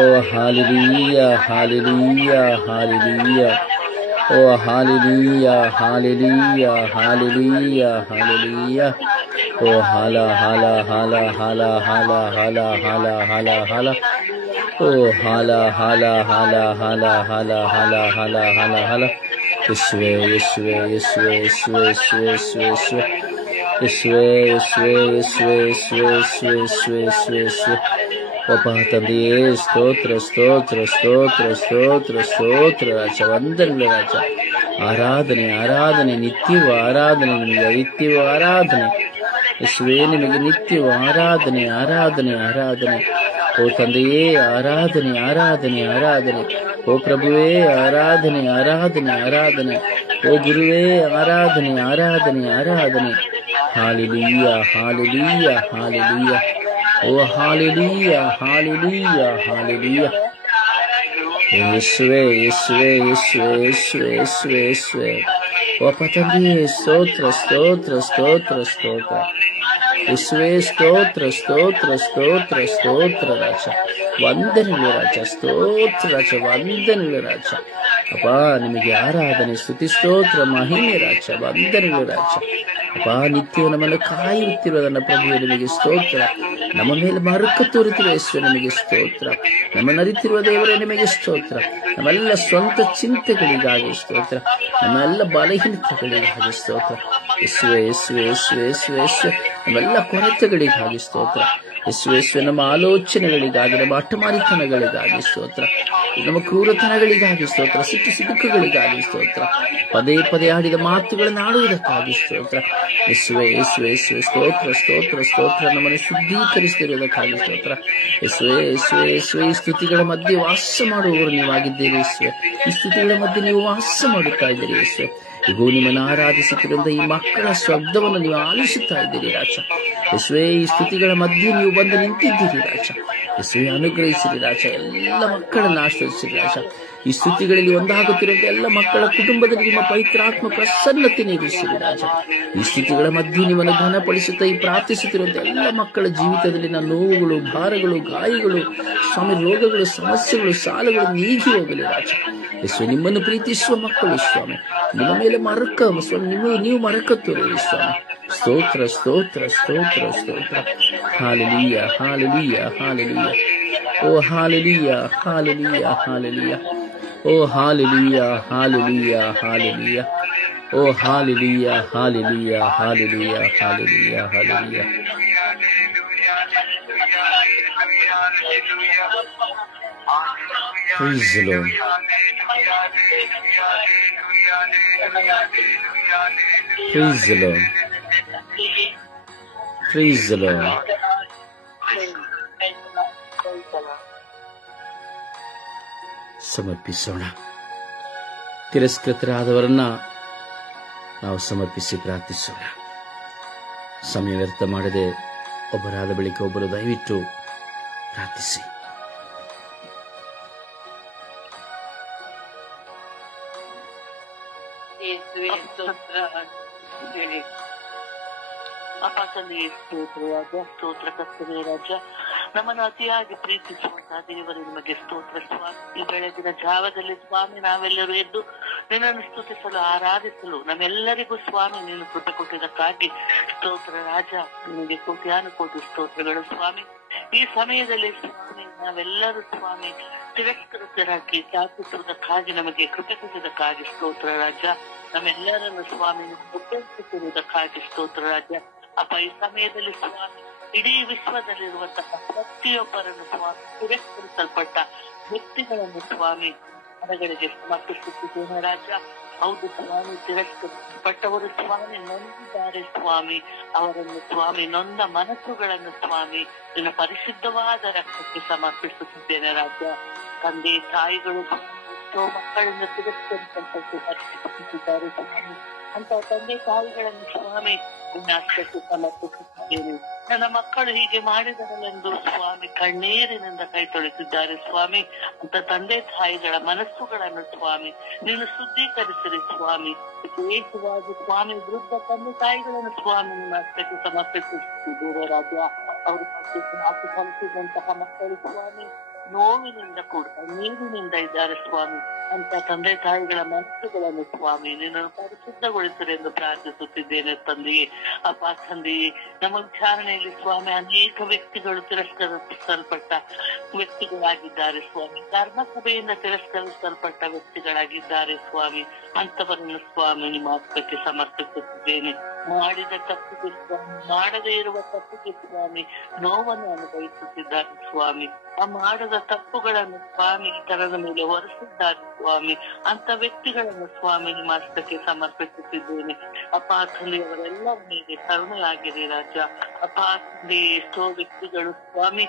ಓ ಹಾಲೆಲೂಯ ಹಾಲೆಲೂಯ ಹಾಲೆಲೂಯ. ಓ ಹಾಲೆಲೂಯ ಹಾಲೆಲೂಯ ಹಾಲೆಲೂಯ ಹಾಲೆಲೂಯ. ಓ ಹಾಲ ಹಾಲ ಹಾಲ ಹಾಲ ಹಾಲ ಹಾಲ ಹಾಲ ಹಾಲ ಹಾಲ. ಓ ಹಾಲ ಹಾಲ ಹಾಲ ಹಾಲ ಹಾಲ ಹಾಲ ಹಾಲ ಹಾಲ ಹಾಲ. ಯೇಸುವೆ ಯೇಸುವೆ ಯೇಸುವೆ ಯೇಸುವೆ ಯೇಸುವೆ ಯೇಸುವೆ ಯೇಸುವೆ ಯೇಸುವೆ ಯೇಸುವೆ ಯೇಸುವೆ ಯೇಸುವೆ ಯೇಸುವೆ ಯೇಸುವೆ ಯೇಸುವೆ. ಒಬ್ಬ ತಂದೆಯೇ, ಸ್ತೋತ್ರ ಸ್ತೋತ್ರ ಸ್ತೋತ್ರ ಸ್ತೋತ್ರ ಸ್ತೋತ್ರ ರಾಜ, ವಂದನೆಗಳು ರಾಜ. ಆರಾಧನೆ ಆರಾಧನೆ, ನಿತ್ಯವೂ ಆರಾಧನೆ ನಿಮಗೆ, ನಿತ್ಯವೂ ಆರಾಧನೆ ಯೇಸುವೇ ನಿಮಗೆ, ನಿತ್ಯವೂ ಆರಾಧನೆ ಆರಾಧನೆ ಆರಾಧನೆ. ಓ ತಂದೆಯೇ ಆರಾಧನೆ ಆರಾಧನೆ ಆರಾಧನೆ. ಓ ಪ್ರಭುವೇ ಆರಾಧನೆ ಆರಾಧನೆ ಆರಾಧನೆ. ಓ ಗುರುವೇ ಆರಾಧನೆ ಆರಾಧನೆ ಆರಾಧನೆ. Hallelujah hallelujah hallelujah. ಓ ಹಾಲೆಲೂಯ ಹಾಲೆಲೂಯ ಹಾಲೆಲೂಯ. ಯೇಸುವೆ ಯೇಸುವೆ ಯೇಸುವೆ ಯೇಸುವೆ ಯೇಸುವೆ ಯೇಸುವೆ. ಓ ತಂದೆಯೇ, ಸ್ತೋತ್ರ ಸ್ತೋತ್ರ ಸ್ತೋತ್ರ ಸ್ತೋತ್ರ ಯೇಸುವೆ. ಸ್ತೋತ್ರ ಸ್ತೋತ್ರ ಸ್ತೋತ್ರ ಸ್ತೋತ್ರ ರಾಜ, ವಂದನೆಗಳು ರಾಜ. ಸ್ತೋತ್ರ ರಾಜ, ವಂದನೆಗಳು ರಾಜ. ಅಪ್ಪ ನಿಮಗೆ ಆರಾಧನೆ ಸ್ತುತಿ ಸ್ತೋತ್ರ ಮಹಿಮೆ ರಾಜ, ವಂದನೆಗಳು ರಾಜ. ಅಪ್ಪ ನಿತ್ಯವೂ ನಮ್ಮನ್ನು ಕಾಯುತ್ತಿರುವ ನನ್ನ ಪ್ರಭುವೆ ನಿಮಗೆ ಸ್ತೋತ್ರ. ನಮ್ಮ ಮೇಲೆ ಮರುಕ ತೋರುತ್ತಿರುವ ಯೇಸುವೆ ನಿಮಗೆ ಸ್ತೋತ್ರ. ನಮ್ಮನ್ನು ಅರಿತಿರುವ ದೇವರೇ ನಿಮಗೆ ಸ್ತೋತ್ರ. ನಮ್ಮೆಲ್ಲ ಸ್ವಂತ ಚಿಂತೆಗಳಿಗಾಗಿ ಸ್ತೋತ್ರ, ನಮ್ಮೆಲ್ಲ ಬಲಹೀನತೆಗಳಿಗಾಗಿ ಸ್ತೋತ್ರ ಯೇಸುವೆ ಯೇಸುವೆ ಯೇಸುವೆ ಯೇಸುವೆ ಯೇಸುವೆ. ನಮ್ಮೆಲ್ಲ ಕೊರತೆಗಳಿಗಾಗಿ ಸ್ತೋತ್ರ ಯೇಸುವೆ ಯೇಸುವೆ. ನಮ್ಮ ಆಲೋಚನೆಗಳಿಗಾಗಿ, ನಮ್ಮ ಹಠಮಾರಿತನಗಳಿಗಾಗಿ ಸ್ತೋತ್ರ, ನಮ್ಮ ಕ್ರೂರತನಗಳಿಗಾಗಿ ಸ್ತೋತ್ರ, ಸಿಡುಕುಗಳಿಗಾಗಿ ಸ್ತೋತ್ರ, ಪದೇ ಪದೇ ಆಡಿದ ಮಾತುಗಳನ್ನು ಆಡುವುದಕ್ಕಾಗಿ ಸ್ತೋತ್ರ ಯೇಸುವೆ ಯೇಸುವೆ ಯೇಸುವೆ. ಸ್ತೋತ್ರ ಸ್ತೋತ್ರ ಸ್ತೋತ್ರ. ನಮ್ಮನ್ನು ಶುದ್ಧೀಕರಿಸುತ್ತಿರುವುದಕ್ಕಾಗಿ ಸ್ತೋತ್ರ ಯೇಸುವೆ ಯೇಸುವೆ ಯೇಸುವೆ. ಈ ಸ್ತುತಿಗಳ ಮಧ್ಯೆ ವಾಸ ಮಾಡುವವರು ನೀವಾಗಿದ್ದೀರಿ ಯೇಸುವೆ. ಈ ಸ್ತುತಿಗಳ ಮಧ್ಯೆ ನೀವು ವಾಸ ಮಾಡುತ್ತಾ ಇದ್ದೀರಿ ಯೇಸುವೆ. ಈಗ ನಿಮ್ಮನ್ನು ಆರಾಧಿಸುತ್ತಿರುವಂತ ಈ ಮಕ್ಕಳ ಶಬ್ದವನ್ನು ನೀವು ಆಲಿಸುತ್ತಾ ಇದ್ದೀರಿ ರಾಜ ಯೇಸುವೆ. ಈ ಸ್ತುತಿಗಳ ಮಧ್ಯೆ ನೀವು ಬಂದು ನಿಂತಿದ್ದೀರಿ ರಾಜ ಯೇಸುವೆ. ಅನುಗ್ರಹಿಸಿರಿ ರಾಜ, ಎಲ್ಲ ಮಕ್ಕಳನ್ನು ಆಶ್ರಯಿಸಿರಿ ರಾಜ. ಈ ಸ್ತುತಿಗಳಲ್ಲಿ ಒಂದಾಗುತ್ತಿರುವಂತ ಎಲ್ಲ ಮಕ್ಕಳ ಕುಟುಂಬದಲ್ಲಿ ನಿಮ್ಮ ಪವಿತ್ರಾತ್ಮ ಪ್ರಸನ್ನತೆ ನೀಡಿಸಿರಿ ರಾಜ. ಈ ಸ್ತುತಿಗಳ ಮಧ್ಯೆ ನಿಮ್ಮನ್ನು ಘನಪಡಿಸುತ್ತಾ ಈ ಪ್ರಾರ್ಥಿಸುತ್ತಿರುವಂತ ಎಲ್ಲ ಮಕ್ಕಳ ಜೀವಿತದಲ್ಲಿನ ನೋವುಗಳು, ಭಾರಗಳು, ಗಾಯಗಳು, ಸ್ವಾಮಿ, ರೋಗಗಳು, ಸಮಸ್ಯೆಗಳು, ಸಾಲಗಳು ನೀಗಿ ಹೋಗಲಿ ರಾಜ ಯೇಸುವೆ. ನಿಮ್ಮನ್ನು ಪ್ರೀತಿಸುವ ಮಕ್ಕಳು ಸ್ವಾಮಿ, ನಿಮ್ಮ ಮೇಲೆ ಮರಕ ಸ್ವಾಮಿ, ನೀವು ಮರಕ ತೋರಿ ಸ್ವಾಮಿ. ಸ್ತೋತ್ರ ಸ್ತೋತ್ರ ಸ್ತೋತ್ರ ಸ್ತೋತ್ರ. Hallelujah hallelujah hallelujah. ಓ ಹಾಲೆಲೂಯ ಹಾಲೆಲೂಯ ಹಾಲೆಲೂಯ. ಓ ಹಾಲೆಲೂಯ ಹಾಲೆಲೂಯ ಹಾಲೆಲೂಯ. ಓ hallelujah hallelujah hallelujah hallelujah hallelujah. Praise the Lord. Praise the Lord. Praise the Lord. ಸಮರ್ಪಿಸೋಣ. ತಿರಸ್ಕೃತರಾದವರನ್ನ ನಾವು ಸಮರ್ಪಿಸಿ ಪ್ರಾರ್ಥಿಸೋಣ. ಸಮಯ ವ್ಯರ್ಥ ಮಾಡದೆ ಒಬ್ಬರಾದ ಬಳಿಕ ಒಬ್ಬರು ದಯವಿಟ್ಟು ಪ್ರಾರ್ಥಿಸಿ. ಅಪ್ಪ ತಂದೆಗೆ ಸ್ತೋತ್ರ ರಾಜ, ಸ್ತೋತ್ರ ಕರ್ತನೇ ರಾಜ. ನಮ್ಮನ್ನು ಅತಿಯಾಗಿ ಪ್ರೀತಿಸುವಂತಹ ದೇವರು ನಿಮಗೆ ಸ್ತೋತ್ರ ಸ್ವಾಮಿ. ಈ ಬೆಳಗಿನ ಜಾವದಲ್ಲಿ ಸ್ವಾಮಿ ನಾವೆಲ್ಲರೂ ಎದ್ದು ನಿನ್ನನ್ನು ಸ್ತುತಿಸಲು, ಆರಾಧಿಸಲು ನಮ್ಮೆಲ್ಲರಿಗೂ ಸ್ವಾಮಿ ನೀನು ಕೃಪೆ ಕೊಟ್ಟಿದ್ದಕ್ಕಾಗಿ ಸ್ತೋತ್ರ ರಾಜ. ನಿಮಗೆ ಕೋಟ್ಯಾನುಕೋಟಿ ಸ್ತೋತ್ರಗಳು ಸ್ವಾಮಿ. ಈ ಸಮಯದಲ್ಲಿ ಸ್ವಾಮಿ ನಾವೆಲ್ಲರೂ ಸ್ವಾಮಿ ತಿರಸ್ಕೃತರಾಗಿ ಪ್ರಾರ್ಥಿಸುವುದಕ್ಕಾಗಿ ನಮಗೆ ಕೃಪೆ ಕೊಟ್ಟಿದ್ದಕ್ಕಾಗಿ ಸ್ತೋತ್ರ ರಾಜ. ನಮ್ಮೆಲ್ಲರನ್ನು ಸ್ವಾಮಿ ಉಪಯೋಗಿಸುತ್ತಿರುವುದಕ್ಕಾಗಿ ಸ್ತೋತ್ರ ರಾಜ. ಅಪ್ಪ ಈ ಸಮಯದಲ್ಲಿ ಸ್ವಾಮಿ ಇಡೀ ವಿಶ್ವದಲ್ಲಿರುವಂತಹ ಪ್ರತಿಯೊಬ್ಬರನ್ನು ಸ್ವಾಮಿ ತಿರಸ್ಕರಿಸಲ್ಪಟ್ಟ ವ್ಯಕ್ತಿಗಳನ್ನು ಸ್ವಾಮಿ ಹೊರಗಡೆಗೆ ಸಮರ್ಪಿಸುತ್ತಿದ್ದೇನೆ ರಾಜ. ಹೌದು ಸ್ವಾಮಿ, ತಿರಸ್ಕರಿಸಲ್ಪಟ್ಟವರು ಸ್ವಾಮಿ ನೊಂದಿದ್ದಾರೆ ಸ್ವಾಮಿ. ಅವರನ್ನು ಸ್ವಾಮಿ ನೊಂದ ಮನಸ್ಸುಗಳನ್ನು ಸ್ವಾಮಿ ನಿನ್ನ ಪರಿಶುದ್ಧವಾದ ರಕ್ತಕ್ಕೆ ಸಮರ್ಪಿಸುತ್ತಿದ್ದೇನೆ ರಾಜ. ತಂದೆ ತಾಯಿಗಳು ಮಕ್ಕಳನ್ನು ತಿರಸ್ಕರಿಸಲ್ಪಟ್ಟಿದ್ದಾರೆ ಸ್ವಾಮಿ. ಅಂತ ತಂದೆ ತಾಯಿಗಳನ್ನು ಸ್ವಾಮಿ ನಿನ್ನ ಹಸ್ತಕ್ಕೆ ಸಮರ್ಪಿಸುತ್ತಿದ್ದೇನೆ. ನನ್ನ ಮಕ್ಕಳು ಹೀಗೆ ಮಾಡಿದರಲೆಂದು ಸ್ವಾಮಿ ಕಣ್ಣೀರಿನಿಂದ ಕೈ ತೊಳೆದಿದ್ದಾರೆ ಸ್ವಾಮಿ. ಅಂತ ತಂದೆ ತಾಯಿಗಳ ಮನಸ್ಸುಗಳನ್ನು ಸ್ವಾಮಿ ನೀನು ಶುದ್ಧೀಕರಿಸಿರಿ ಸ್ವಾಮಿ. ವಿಶೇಷವಾಗಿ ಸ್ವಾಮಿ ವೃದ್ಧ ತಂದೆ ತಾಯಿಗಳನ್ನು ಸ್ವಾಮಿ ನಿಮ್ಮ ಹಸ್ತಕ್ಕೆ ಸಮರ್ಪಿಸುತ್ತಿದ್ದೇವೆ ರಾಜ. ಅವರು ಕಲಿಸಿದಂತಹ ಮಕ್ಕಳು ಸ್ವಾಮಿ ನೋವಿನಿಂದ ಕೂಡ ನೀರಿನಿಂದ ಇದ್ದಾರೆ ಸ್ವಾಮಿ. ಅಂತ ತಂದೆ ತಾಯಿಗಳ ಮನಸ್ಸುಗಳನ್ನು ಸ್ವಾಮಿ ನೀನು ಪರಿಶುದ್ಧಗೊಳಿಸಿರಿ ಎಂದು ಪ್ರಾರ್ಥಿಸುತ್ತಿದ್ದೇನೆ ತಂದೆಯೇ. ಅಪ್ಪ ತಂದೆಯೇ, ನಮ್ಮ ವಿಚಾರಣೆಯಲ್ಲಿ ಸ್ವಾಮಿ ಅನೇಕ ವ್ಯಕ್ತಿಗಳು ತಿರಸ್ಕರಿಸಲ್ಪಟ್ಟ ವ್ಯಕ್ತಿಗಳಾಗಿದ್ದಾರೆ ಸ್ವಾಮಿ. ಧರ್ಮಸಭೆಯಿಂದ ತಿರಸ್ಕರಿಸಲ್ಪಟ್ಟ ವ್ಯಕ್ತಿಗಳಾಗಿದ್ದಾರೆ ಸ್ವಾಮಿ. ಅಂತವರನ್ನು ಸ್ವಾಮಿ ನಿಮ್ಮ ಹಸ್ತಕ್ಕೆ ಸಮರ್ಪಿಸುತ್ತಿದ್ದೇನೆ. ಮಾಡಿದ ತಪ್ಪಿಗೆ ಸ್ವಾಮಿ, ಮಾಡದೇ ಇರುವ ತಪ್ಪಿಗೆ ಸ್ವಾಮಿ ನೋವನ್ನು ಅನುಭವಿಸುತ್ತಿದ್ದಾರೆ ಸ್ವಾಮಿ. ಆ ಮಾಡದ ತಪ್ಪುಗಳನ್ನು ಸ್ವಾಮಿ ಇತರರ ಮೇಲೆ ಹೊರಿಸಿದ್ದಾರೆ ಸ್ವಾಮಿ. ಅಂತ ವ್ಯಕ್ತಿಗಳನ್ನು ಸ್ವಾಮಿ ನಿಮ್ಮ ಹಸ್ತಕ್ಕೆ ಸಮರ್ಪಿಸುತ್ತಿದ್ದೇನೆ. ಅಪ್ಪ ತಂದೆ ಅವರೆಲ್ಲರ ಮೇಲೆ ಕರುಣೆಯಾಗಿರಿ ರಾಜ. ಅಪ್ಪ ತಂದೆ ಎಷ್ಟೋ ವ್ಯಕ್ತಿಗಳು ಸ್ವಾಮಿ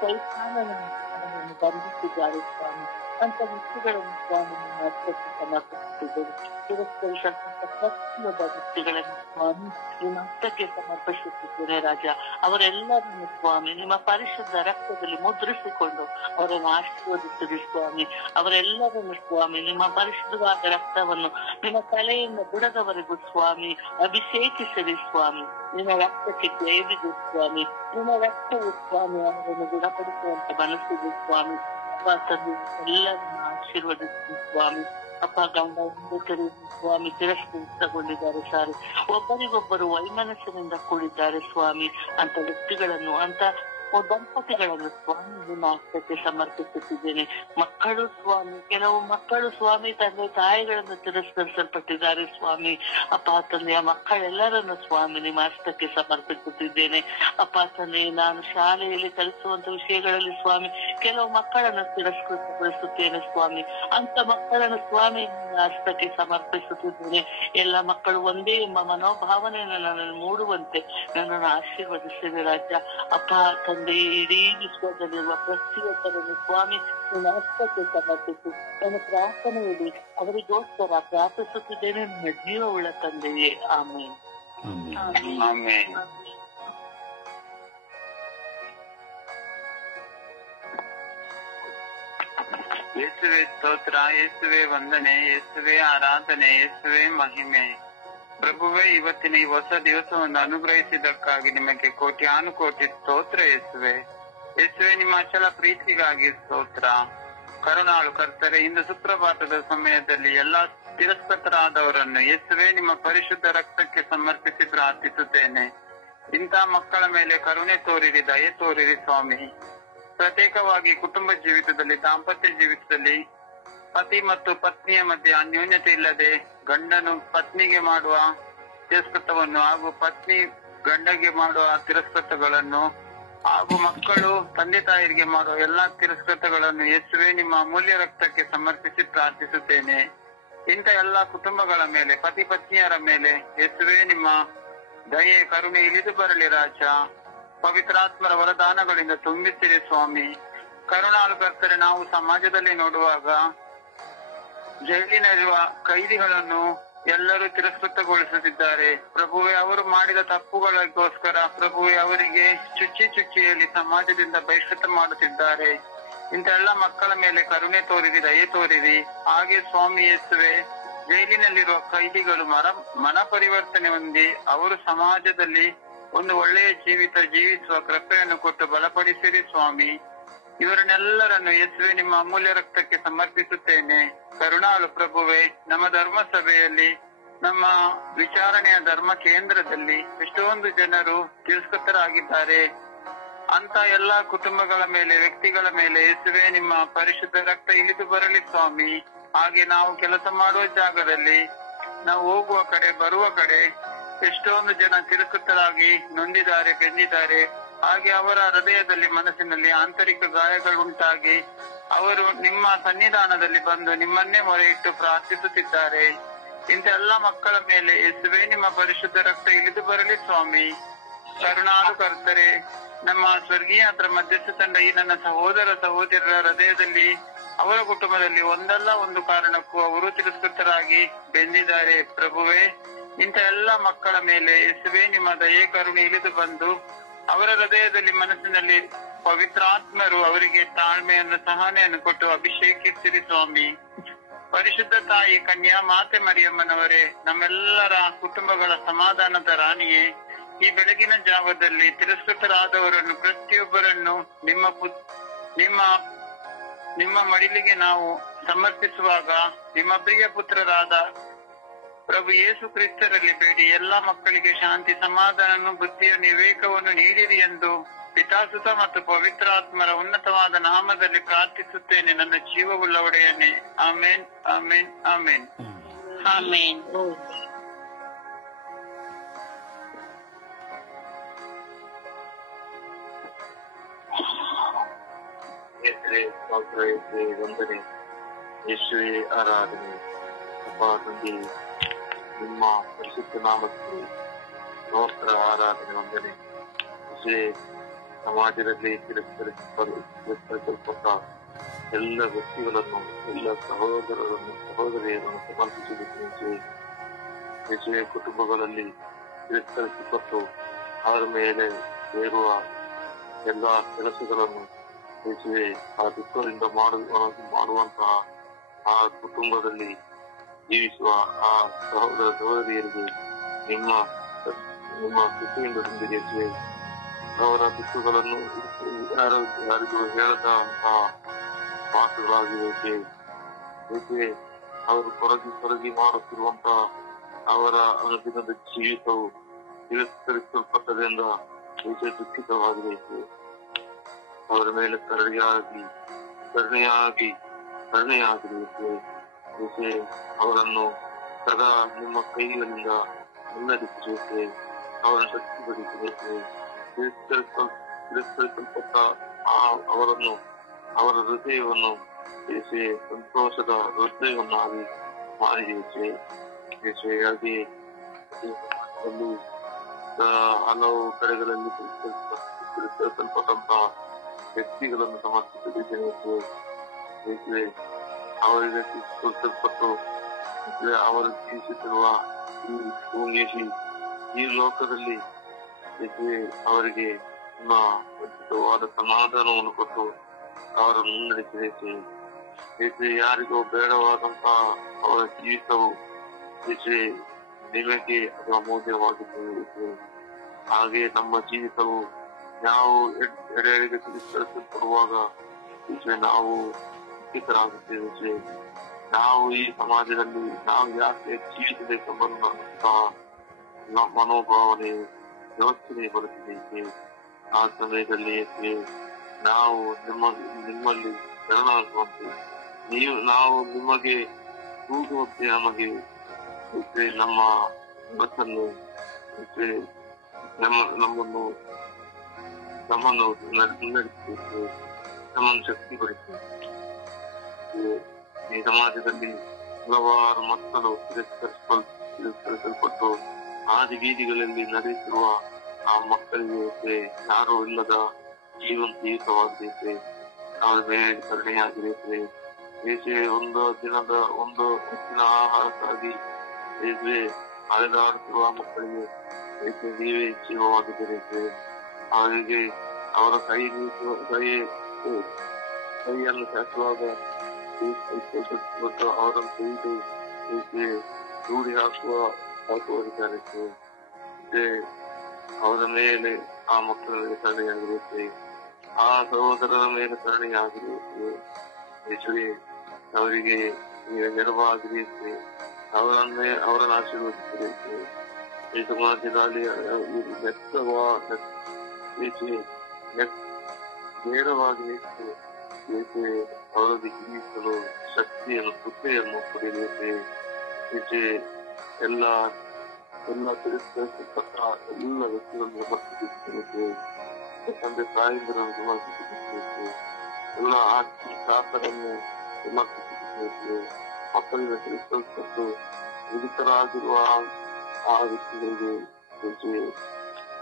ಸೈತಾನನನ್ನು ಬಂಧಿಸಿದ್ದಾರೆ ಸ್ವಾಮಿ. ಅಂತ ವ್ಯಕ್ತಿಗಳನ್ನು ಸ್ವಾಮಿ ನಿಮ್ಮ ಹಸ್ತಕ್ಕೆ ಸಮರ್ಪಿಸುತ್ತಿದ್ದೇನೆ. ತಿರಸ್ಕರಿಸಲ್ಪಟ್ಟ ಪ್ರತಿಯೊಬ್ಬ ವ್ಯಕ್ತಿಗಳನ್ನು ಸ್ವಾಮಿ ನಿಮ್ಮ ಹಸ್ತಕ್ಕೆ ಸಮರ್ಪಿಸುತ್ತಿದ್ದೇನೆ ರಾಜ. ಅವರೆಲ್ಲರನ್ನು ಸ್ವಾಮಿ ನಿಮ್ಮ ಪರಿಶುದ್ಧ ರಕ್ತದಲ್ಲಿ ಮುದ್ರಿಸಿಕೊಂಡು ಅವರನ್ನು ಆಶೀರ್ವದಿಸಿರಿ ಸ್ವಾಮಿ. ಅವರೆಲ್ಲರನ್ನು ಸ್ವಾಮಿ ನಿಮ್ಮ ಪರಿಶುದ್ಧವಾದ ರಕ್ತವನ್ನು ನಿಮ್ಮ ತಲೆಯಿಂದ ಬುಡದವರೆಗೂ ಸ್ವಾಮಿ ಅಭಿಷೇಕಿಸಿರಿ ಸ್ವಾಮಿ. ನಿಮ್ಮ ರಕ್ತಕ್ಕೆ ಜಯವಿದೆ ಸ್ವಾಮಿ. ನಿಮ್ಮ ರಕ್ತವು ಸ್ವಾಮಿ ಅವರನ್ನು ಗುಣಪಡಿಸುವಂತ ಮನಸ್ಸಿದೆ ಸ್ವಾಮಿ. ಎಲ್ಲರನ್ನು ಆಶೀರ್ವದಿಸಿ ಸ್ವಾಮಿ. ಅಪ್ಪ ಗಂಡ ಹೆಂಡತಿಯರು ಸ್ವಾಮಿ ತಿರಸ್ಕರಿಸಿಕೊಂಡಿದ್ದಾರೆ ಸಾರಿ, ಒಬ್ಬರಿಗೊಬ್ಬರು ವೈಮನಸ್ಸಿನಿಂದ ಕೂಡಿದ್ದಾರೆ ಸ್ವಾಮಿ. ಅಂತ ವ್ಯಕ್ತಿಗಳನ್ನು ಅಂತ ದಂಪತಿಗಳನ್ನು ಸ್ವಾಮಿ ನಿಮ್ಮ ಹಸ್ತಕ್ಕೆ ಸಮರ್ಪಿಸುತ್ತಿದ್ದೇನೆ. ಮಕ್ಕಳು ಸ್ವಾಮಿ, ಕೆಲವು ಮಕ್ಕಳು ಸ್ವಾಮಿ ತಂದೆ ತಾಯಿಗಳನ್ನು ತಿರಸ್ಕರಿಸಲ್ಪಟ್ಟಿದ್ದಾರೆ ಸ್ವಾಮಿ. ಅಪ್ಪ ತಂದೆಯ ಮಕ್ಕಳೆಲ್ಲರನ್ನು ಸ್ವಾಮಿ ನಿಮ್ಮ ಹಸ್ತಕ್ಕೆ ಸಮರ್ಪಿಸುತ್ತಿದ್ದೇನೆ. ಅಪ್ಪ ತಂದೆ, ನಾನು ಶಾಲೆಯಲ್ಲಿ ಕಲಿಸುವಂತ ವಿಷಯಗಳಲ್ಲಿ ಸ್ವಾಮಿ ಕೆಲವು ಮಕ್ಕಳನ್ನು ತಿರಸ್ಕರಿಸುತ್ತೇನೆ ಸ್ವಾಮಿ. ಅಂತ ಮಕ್ಕಳನ್ನು ಸ್ವಾಮಿ ನಿಮ್ಮ ಹಸ್ತಕ್ಕೆ ಸಮರ್ಪಿಸುತ್ತಿದ್ದೇನೆ. ಎಲ್ಲ ಮಕ್ಕಳು ಒಂದೇ ಎಂಬ ಮನೋಭಾವನೆಯನ್ನು ನನ್ನನ್ನು ಮೂಡುವಂತೆ ನನ್ನನ್ನು ಆಶೀರ್ವದಿಸಿದೆ ರಾಜ. ಅಪ್ಪ ತಂದೆ, ಇಡೀ ವಿಶ್ವದಲ್ಲಿರುವ ಪ್ರತಿಯೊಬ್ಬರನ್ನು ಸ್ವಾಮಿ ನಿಮ್ಮ ಹಸ್ತಕ್ಕೆ ಸಮರ್ಪಿಸಿ ನನ್ನ ಪ್ರಾರ್ಥನೆಯಲ್ಲಿ ಅವರಿಗೋಸ್ಕರ ಪ್ರಾರ್ಥಿಸುತ್ತಿದ್ದೇನೆ ನನ್ನ ಜೀವವುಳ್ಳ ತಂದೆಯೇ. ಆಮೇಲೆ ಯೇಸುವೆ ಸ್ತೋತ್ರ, ಯೇಸುವೆ ವಂದನೆ, ಯೇಸುವೆ ಆರಾಧನೆ, ಯೇಸುವೆ ಮಹಿಮೆ. ಪ್ರಭುವೇ, ಇವತ್ತಿನ ಈ ಹೊಸ ದಿವಸವನ್ನು ಅನುಗ್ರಹಿಸಿದ್ದಕ್ಕಾಗಿ ನಿಮಗೆ ಕೋಟ್ಯಾನುಕೋಟಿ ಸ್ತೋತ್ರ ಯೇಸುವೆ. ಯೇಸುವೆ, ನಿಮ್ಮ ಅಚಲ ಪ್ರೀತಿಗಾಗಿ ಸ್ತೋತ್ರ. ಕರುಣಾಳು ಕರ್ತರೆ, ಇಂದು ಸುಪ್ರಭಾತದ ಸಮಯದಲ್ಲಿ ಎಲ್ಲಾ ತಿರಸ್ಕೃತರಾದವರನ್ನು ಯೇಸುವೆ ನಿಮ್ಮ ಪರಿಶುದ್ಧ ರಕ್ತಕ್ಕೆ ಸಮರ್ಪಿಸಿ ಪ್ರಾರ್ಥಿಸುತ್ತೇನೆ. ಇಂಥ ಮಕ್ಕಳ ಮೇಲೆ ಕರುಣೆ ತೋರಿರಿ, ದಯೆ ತೋರಿರಿ ಸ್ವಾಮಿ. ಪ್ರತ್ಯೇಕವಾಗಿ ಕುಟುಂಬ ಜೀವಿತದಲ್ಲಿ, ದಾಂಪತ್ಯ ಜೀವಿತದಲ್ಲಿ ಪತಿ ಮತ್ತು ಪತ್ನಿಯ ಮಧ್ಯೆ ಅನ್ಯೋನ್ಯತೆ ಇಲ್ಲದೆ ಗಂಡನು ಪತ್ನಿಗೆ ಮಾಡುವ ತಿರಸ್ಕೃತವನ್ನು ಹಾಗೂ ಪತ್ನಿ ಗಂಡಗೆ ಮಾಡುವ ತಿರಸ್ಕೃತಗಳನ್ನು ಹಾಗೂ ಮಕ್ಕಳು ತಂದೆ ತಾಯಿಗೆ ಮಾಡುವ ಎಲ್ಲಾ ತಿರಸ್ಕೃತಗಳನ್ನು ಯೇಸುವೆ ನಿಮ್ಮ ಅಮೂಲ್ಯ ರಕ್ತಕ್ಕೆ ಸಮರ್ಪಿಸಿ ಪ್ರಾರ್ಥಿಸುತ್ತೇನೆ. ಇಂಥ ಎಲ್ಲಾ ಕುಟುಂಬಗಳ ಮೇಲೆ, ಪತಿ ಪತ್ನಿಯರ ಮೇಲೆ ಯೇಸುವೆ ನಿಮ್ಮ ದಯೆ ಕರುಣೆ ಇಳಿದು ಬರಲಿ ರಾಜ. ಪವಿತ್ರಾತ್ಮರ ವರದಾನಗಳಿಂದ ತುಂಬಿಸಿರಿ ಸ್ವಾಮಿ. ಕರುಣಾಳು ಕರ್ತರೆ, ನಾವು ಸಮಾಜದಲ್ಲಿ ನೋಡುವಾಗ ಜೈಲಿನಲ್ಲಿರುವ ಕೈದಿಗಳನ್ನು ಎಲ್ಲರೂ ತಿರಸ್ಕೃತಗೊಳಿಸುತ್ತಿದ್ದಾರೆ ಪ್ರಭುವೆ. ಅವರು ಮಾಡಿದ ತಪ್ಪುಗಳಿಗೋಸ್ಕರ ಪ್ರಭುವೆ ಅವರಿಗೆ ಚುಚ್ಚಿಯಲ್ಲಿ ಸಮಾಜದಿಂದ ಬಹಿಷ್ಕೃತ ಮಾಡುತ್ತಿದ್ದಾರೆ. ಇಂಥ ಎಲ್ಲ ಮಕ್ಕಳ ಮೇಲೆ ಕರುಣೆ ತೋರಿರಿ, ದಯೆ ತೋರಿರಿ. ಹಾಗೆ ಸ್ವಾಮಿ ಯೇಸುವೆ, ಜೈಲಿನಲ್ಲಿರುವ ಕೈದಿಗಳು ಮನ ಪರಿವರ್ತನೆ ಹೊಂದಿ ಅವರು ಸಮಾಜದಲ್ಲಿ ಒಂದು ಒಳ್ಳೆಯ ಜೀವಿತ ಜೀವಿಸುವ ಕೃಪೆಯನ್ನು ಕೊಟ್ಟು ಬಲಪಡಿಸಿರಿ ಸ್ವಾಮಿ. ಇವರನ್ನೆಲ್ಲರನ್ನು ಯೇಸುವೆ ನಿಮ್ಮ ಅಮೂಲ್ಯ ರಕ್ತಕ್ಕೆ ಸಮರ್ಪಿಸುತ್ತೇನೆ. ಕರುಣಾಳು ಪ್ರಭುವೆ, ನಮ್ಮ ಧರ್ಮ ಸಭೆಯಲ್ಲಿ, ನಮ್ಮ ವಿಚಾರಣೆಯ ಧರ್ಮ ಕೇಂದ್ರದಲ್ಲಿ ಎಷ್ಟೊಂದು ಜನರು ತಿರಸ್ಕೃತರಾಗಿದ್ದಾರೆ. ಅಂತ ಎಲ್ಲಾ ಕುಟುಂಬಗಳ ಮೇಲೆ, ವ್ಯಕ್ತಿಗಳ ಮೇಲೆ ಯೇಸುವೆ ನಿಮ್ಮ ಪರಿಶುದ್ಧ ರಕ್ತ ಇಳಿದು ಬರಲಿ ಸ್ವಾಮಿ. ಹಾಗೆ ನಾವು ಕೆಲಸ ಮಾಡುವ ಜಾಗದಲ್ಲಿ, ನಾವು ಹೋಗುವ ಕಡೆ ಬರುವ ಕಡೆ ಎಷ್ಟೊಂದು ಜನ ತಿರಸ್ಕೃತರಾಗಿ ನೊಂದಿದ್ದಾರೆ, ಬೆಂದಿದ್ದಾರೆ. ಹಾಗೆ ಅವರ ಹೃದಯದಲ್ಲಿ, ಮನಸ್ಸಿನಲ್ಲಿ ಆಂತರಿಕ ಗಾಯಗಳುಂಟಾಗಿ ಅವರು ನಿಮ್ಮ ಸನ್ನಿಧಾನದಲ್ಲಿ ಬಂದು ನಿಮ್ಮನ್ನೇ ಮೊರೆ ಇಟ್ಟು ಪ್ರಾರ್ಥಿಸುತ್ತಿದ್ದಾರೆ. ಇಂಥ ಎಲ್ಲ ಮಕ್ಕಳ ಮೇಲೆ ಯೇಸುವೆ ನಿಮ್ಮ ಪರಿಶುದ್ಧ ರಕ್ತ ಇಳಿದು ಬರಲಿ ಸ್ವಾಮಿ. ಕರುಣಾಳು ಕರ್ತರೆ, ನಮ್ಮ ಸ್ವರ್ಗೀಯ ಮಧ್ಯಸ್ಥ ತಂಡ ಈ ನನ್ನ ಸಹೋದರ ಸಹೋದರರ ಹೃದಯದಲ್ಲಿ, ಅವರ ಕುಟುಂಬದಲ್ಲಿ ಒಂದಲ್ಲ ಒಂದು ಕಾರಣಕ್ಕೂ ಅವರು ತಿರಸ್ಕೃತರಾಗಿ ಬೆಂದಿದ್ದಾರೆ ಪ್ರಭುವೆ. ಇಂಥ ಎಲ್ಲ ಮಕ್ಕಳ ಮೇಲೆ ಯೇಸುವೆ ನಿಮ್ಮ ದಯೆ ಕರುಣೆ ಇಳಿದು ಬಂದು ಅವರ ಹೃದಯದಲ್ಲಿ ಮನಸ್ಸಿನಲ್ಲಿ ಪವಿತ್ರಾತ್ಮರು ಅವರಿಗೆ ತಾಳ್ಮೆಯನ್ನು ಸಹನೆಯನ್ನು ಕೊಟ್ಟು ಅಭಿಷೇಕಿಸಿರಿ ಸ್ವಾಮಿ. ಪರಿಶುದ್ಧ ತಾಯಿ ಕನ್ಯಾ ಮಾತೆ ಮರಿಯಮ್ಮನವರೇ, ನಮ್ಮೆಲ್ಲರ ಕುಟುಂಬಗಳ ಸಮಾಧಾನದ ರಾಣಿಯೇ, ಈ ಬೆಳಗಿನ ಜಾವದಲ್ಲಿ ತಿರಸ್ಕೃತರಾದವರನ್ನು ಪ್ರತಿಯೊಬ್ಬರನ್ನು ನಿಮ್ಮ ಮಡಿಲಿಗೆ ನಾವು ಸಮರ್ಪಿಸುವಾಗ ನಿಮ್ಮ ಪ್ರಿಯ ಪುತ್ರರಾದ ಪ್ರಭು ಯೇಸು ಕ್ರಿಸ್ತರಲ್ಲಿ ಬೇಡಿ ಎಲ್ಲಾ ಮಕ್ಕಳಿಗೆ ಶಾಂತಿ, ಸಮಾಧಾನ, ಬುದ್ಧಿಯ ವಿವೇಕವನ್ನು ನೀಡಿರಿ ಎಂದು ಪಿತಾಸುತ ಮತ್ತು ಪವಿತ್ರಾತ್ಮರ ಉನ್ನತವಾದ ನಾಮದಲ್ಲಿ ಪ್ರಾರ್ಥಿಸುತ್ತೇನೆ ನನ್ನ ಜೀವವುಳ್ಳ ಒಡೆಯನೇ. ಆಮೇನ್, ಆಮೇನ್, ಆಮೇನ್, ಆಮೇನ್. ವಂದನೆ, ಯೇಸುವೆ ಆರಾಧನೆ. ಅಪ್ಪ ತಂದೆ, ನಿಮ್ಮ ಪರಿಶುದ್ಧ ನಾಮಕ್ಕೆ ಸ್ತೋತ್ರ, ಆರಾಧನೆ, ವಂದನೆ. ಯೇಸುವೆ, ಸಮಾಜದಲ್ಲಿ ತಿರಸ್ಕರಿಸಲ್ಪಟ್ಟ ಎಲ್ಲ ವ್ಯಕ್ತಿಗಳನ್ನು, ಎಲ್ಲ ಸಹೋದರಿಯರನ್ನು ಸಮರ್ಪಿಸಿದ ಯೇಸುವೆ, ಕುಟುಂಬಗಳಲ್ಲಿ ತಿರಸ್ಕರಿಸಲ್ಪಟ್ಟು ಅವರ ಮೇಲೆ ಸೇರುವ ಎಲ್ಲ ಕೆಲಸಗಳನ್ನು ಯೇಸುವೆ ಆ ದುಃಖದಿಂದ ಮಾಡುವಂತಹ ಆ ಕುಟುಂಬದಲ್ಲಿ ಜೀವಿಸುವ ಆ ಸಹೋದರಿಯರಿಗೆ ನಿಮ್ಮ ಕೃಪೆಯಿಂದ ತುಂಬಿದೆ ಯೇಸುವೆ. ಅವರ ದುಃಖಗಳನ್ನು ಯಾರಿಗೂ ಹೇಳದಂತಹ ಮಾತುಗಳಾಗಿವೆ ಯೇಸುವೆ. ಅವರು ಕೊರಗಿ ಮಾಡುತ್ತಿರುವಂತಹ ಅವರ ಅನುದಿನದ ಜೀವಿತವು ತಿರಸ್ಕರಿಸಲ್ಪಟ್ಟದಿಂದ ಯೇಸುವೆ ದುಃಖಿತವಾಗಿದೆ ಯೇಸುವೆ. ಅವರ ಮೇಲೆ ಕರುಣೆಯಾಗಿ ಯೇಸುವೆ, ಅವರನ್ನು ಸದಾ ನಿಮ್ಮ ಕೈಗಳಿಂದ ಮುನ್ನಡೆಸಬೇಕು, ಅವರನ್ನು ಶಕ್ತಿಪಡಿಸಬೇಕು. ತಿರಸ್ಕರಿಸಲ್ಪಟ್ಟ ಅವರನ್ನು, ಅವರ ಹೃದಯವನ್ನು ಯೇಸುವೆ ಸಂತೋಷದ ಹೃದಯವನ್ನಾಗಿ ಮಾಡಿ ಯೇಸುವೆ. ಹಾಗೆ ಹಲವು ಕಡೆಗಳಲ್ಲಿ ತಿರಸ್ಕರಿಸಲ್ಪಟ್ಟಂತಹ ವ್ಯಕ್ತಿಗಳನ್ನು ಸಮರ್ಪಿಸಿದ್ದೇನೆ ಯೇಸುವೆ. ಅವರಿಗೆ ತಿರಸ್ಕರಿಸಲ್ಪಟ್ಟು ಅವರು ಜೀವಿಸುತ್ತಿರುವ ಈ ಭೂಮಿಯಲ್ಲಿ, ಈ ಲೋಕದಲ್ಲಿ ಯೇಸುವೆ ಅವರಿಗೆ ಉಚಿತವಾದ ಸಮಾಧಾನವನ್ನು ಕೊಟ್ಟು ಅವರನ್ನು ಮುನ್ನಡೆಸಿದೆ ಯೇಸುವೆ. ಯಾರಿಗೂ ಬೇಡವಾದಂತಹ ಅವರ ಜೀವಿತವು ಯೇಸುವೆ ನಿಮಗೆ ಅದು ಅಮೂಲ್ಯವಾಗಿದ್ದು ಯೇಸುವೆ. ಹಾಗೆ ನಮ್ಮ ಜೀವಿತವು ನಾವು ಎಡೆಗೆ ತಿರಸ್ಕರಿಸಲ್ಪಡುವಾಗ ಯೇಸುವೆ ನಾವು ದುಃಖಿತರಾಗುತ್ತೇವೆ ಯೇಸುವೆ. ನಾವು ಈ ಸಮಾಜದಲ್ಲಿ ನಾವು ಯಾಕೆ ಜೀವಿಸಬೇಕೆಂಬಂತಹ ಮನೋಭಾವನೆ ಯೋಚನೆ ಬರುತ್ತಿದೆ. ಆ ಸಮಯದಲ್ಲಿ ಯೇಸುವೆ ನಾವು ನಿಮ್ಮಲ್ಲಿ ಶರಣಾಗುವಂತೆ, ನಾವು ನಿಮಗೆ ಕೂಗುವಂತೆ ನಮಗೆ ನಮ್ಮ ಮನಸ್ಸನ್ನು ನಮ್ಮನ್ನು ಮುನ್ನಡೆಸಬೇಕು, ನಮ್ಮನ್ನು ಶಕ್ತಿಪಡಿಸಬೇಕು. ಈ ಸಮಾಜದಲ್ಲಿ ಹಲವಾರು ಮಕ್ಕಳು ತಿರಸ್ಕರಿಸಲ್ಪಟ್ಟು ಹಾದಿ ಬೀದಿಗಳಲ್ಲಿ ನಡೆಯುತ್ತಿರುವ ಆ ಮಕ್ಕಳಿಗೆ ಯಾರೂ ಇಲ್ಲದ ಜೀವಿತವಾಗಿದೆ. ಅವರ ಮೇಲೆ ಕರುಣೆಯಾಗಿರುತ್ತೆ ಯೇಸುವೆ. ಒಂದು ಹೊತ್ತಿನ ಆಹಾರಕ್ಕಾಗಿ ಯೇಸುವೆ ಅಲೆದಾಡುತ್ತಿರುವ ಮಕ್ಕಳಿಗೆ ಯೇಸುವೆ ನೀವೇ ಜೀವವಾಗಿದ್ದೀರಿ. ಅವರಿಗೆ ಅವರ ಕೈಯನ್ನು ಚಾಚುವಾಗ ಅವರನ್ನು ತೆಗೆದು ರೂಢಿ ಹಾಕುವರಿದ್ದಾರೆ. ಅವರ ಮೇಲೆ ಆ ಮಕ್ಕಳ ಮೇಲೆ ಕರುಣೆಯಾಗಿರುತ್ತೆ, ಆ ಸಹೋದರರ ಮೇಲೆ ಕರುಣೆಯಾಗಿರುತ್ತೆ ಯೇಸುವೆ. ಅವರಿಗೆ ನೆರವಾಗಿರುತ್ತೆ, ಅವರನ್ನು ಆಶೀರ್ವದಿಸಿರುತ್ತೆ. ಈ ಸಮಾಜದಲ್ಲಿ ನೇರವಾಗಿ ಯೇಸುವೆ ಅವರಿಗೆ ಜೀವಿಸಲು ಶಕ್ತಿಯನ್ನು, ಕೃಪೆಯನ್ನು ಕೊಡಲಿಕ್ಕೆ ಯೇಸುವೆ ಎಲ್ಲ ತಿರಸ್ಕರಿಸಲ್ಪಟ್ಟ ಎಲ್ಲ ವ್ಯಕ್ತಿಗಳನ್ನು ಸಮರ್ಪಿಸಬೇಕು. ತಂದೆ ತಾಯಿಂದರನ್ನು ಸಮರ್ಪಿಸಬೇಕು, ಎಲ್ಲ ಆಸ್ತಿ ಶಾಸನನ್ನು ಸಮರ್ಪಿಸಬೇಕು. ಮಕ್ಕಳಿಗೆ ತಿರಸ್ಕರಿಸಲ್ಪಟ್ಟು ವಿಧಿತರಾಗಿರುವ ಆ ವ್ಯಕ್ತಿಗಳಿಗೆ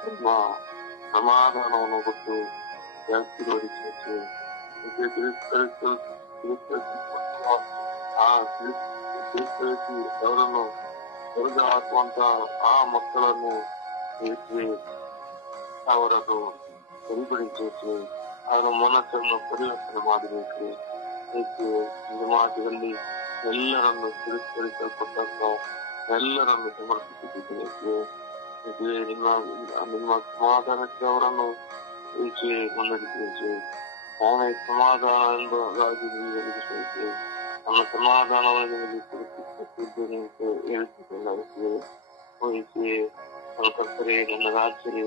ನಮ್ಮ ಸಮಾಧಾನವನ್ನು ಕೊಟ್ಟು ಜಾಸ್ತಿಗೊಳಿಸಬೇಕು. ತಿರಸ್ಕರಿಸಿ ಅವರನ್ನು ಹೊರಗೆ ಹಾಕುವಂತ ಆ ಮಕ್ಕಳನ್ನು ಯೇಸುವೆ ಅವರನ್ನು ಸರಿಪಡಿಸಿ ಅವರ ಮನಸ್ಸನ್ನು ಪರಿವರ್ತನೆ ಮಾಡಬೇಕು. ಯೇಸುವೆ ಸಮಾಜದಲ್ಲಿ ಎಲ್ಲರನ್ನು ತಿರಸ್ಕರಿಸಲ್ಪಟ್ಟಂತ ಎಲ್ಲರನ್ನು ಸಮರ್ಪಿಸುತ್ತಿದ್ದೇವೆ. ಯೇಸುವೆ ನಿಮ್ಮ ಸಮಾಧಾನಕ್ಕೆ ಅವರನ್ನು ಯೇಸುವೆ ಮುನ್ನಡೆಸಿ ಅವನ ಸಮಾಧಾನ ಎಂಬುದಾಗಿ ನಿಮಗೆ ನಮ್ಮ ಸಮಾಧಾನವನ್ನು ನಿಮಗೆ ತಿಳಿಸಿದ್ದೇನೆ ಅಂತ ಹೇಳ್ತಿದ್ದೇನೆ. ಯೇಸುವೆ ನನ್ನ ಕರ್ತರೇ, ನನ್ನ ರಾಜ್ಯರೇ,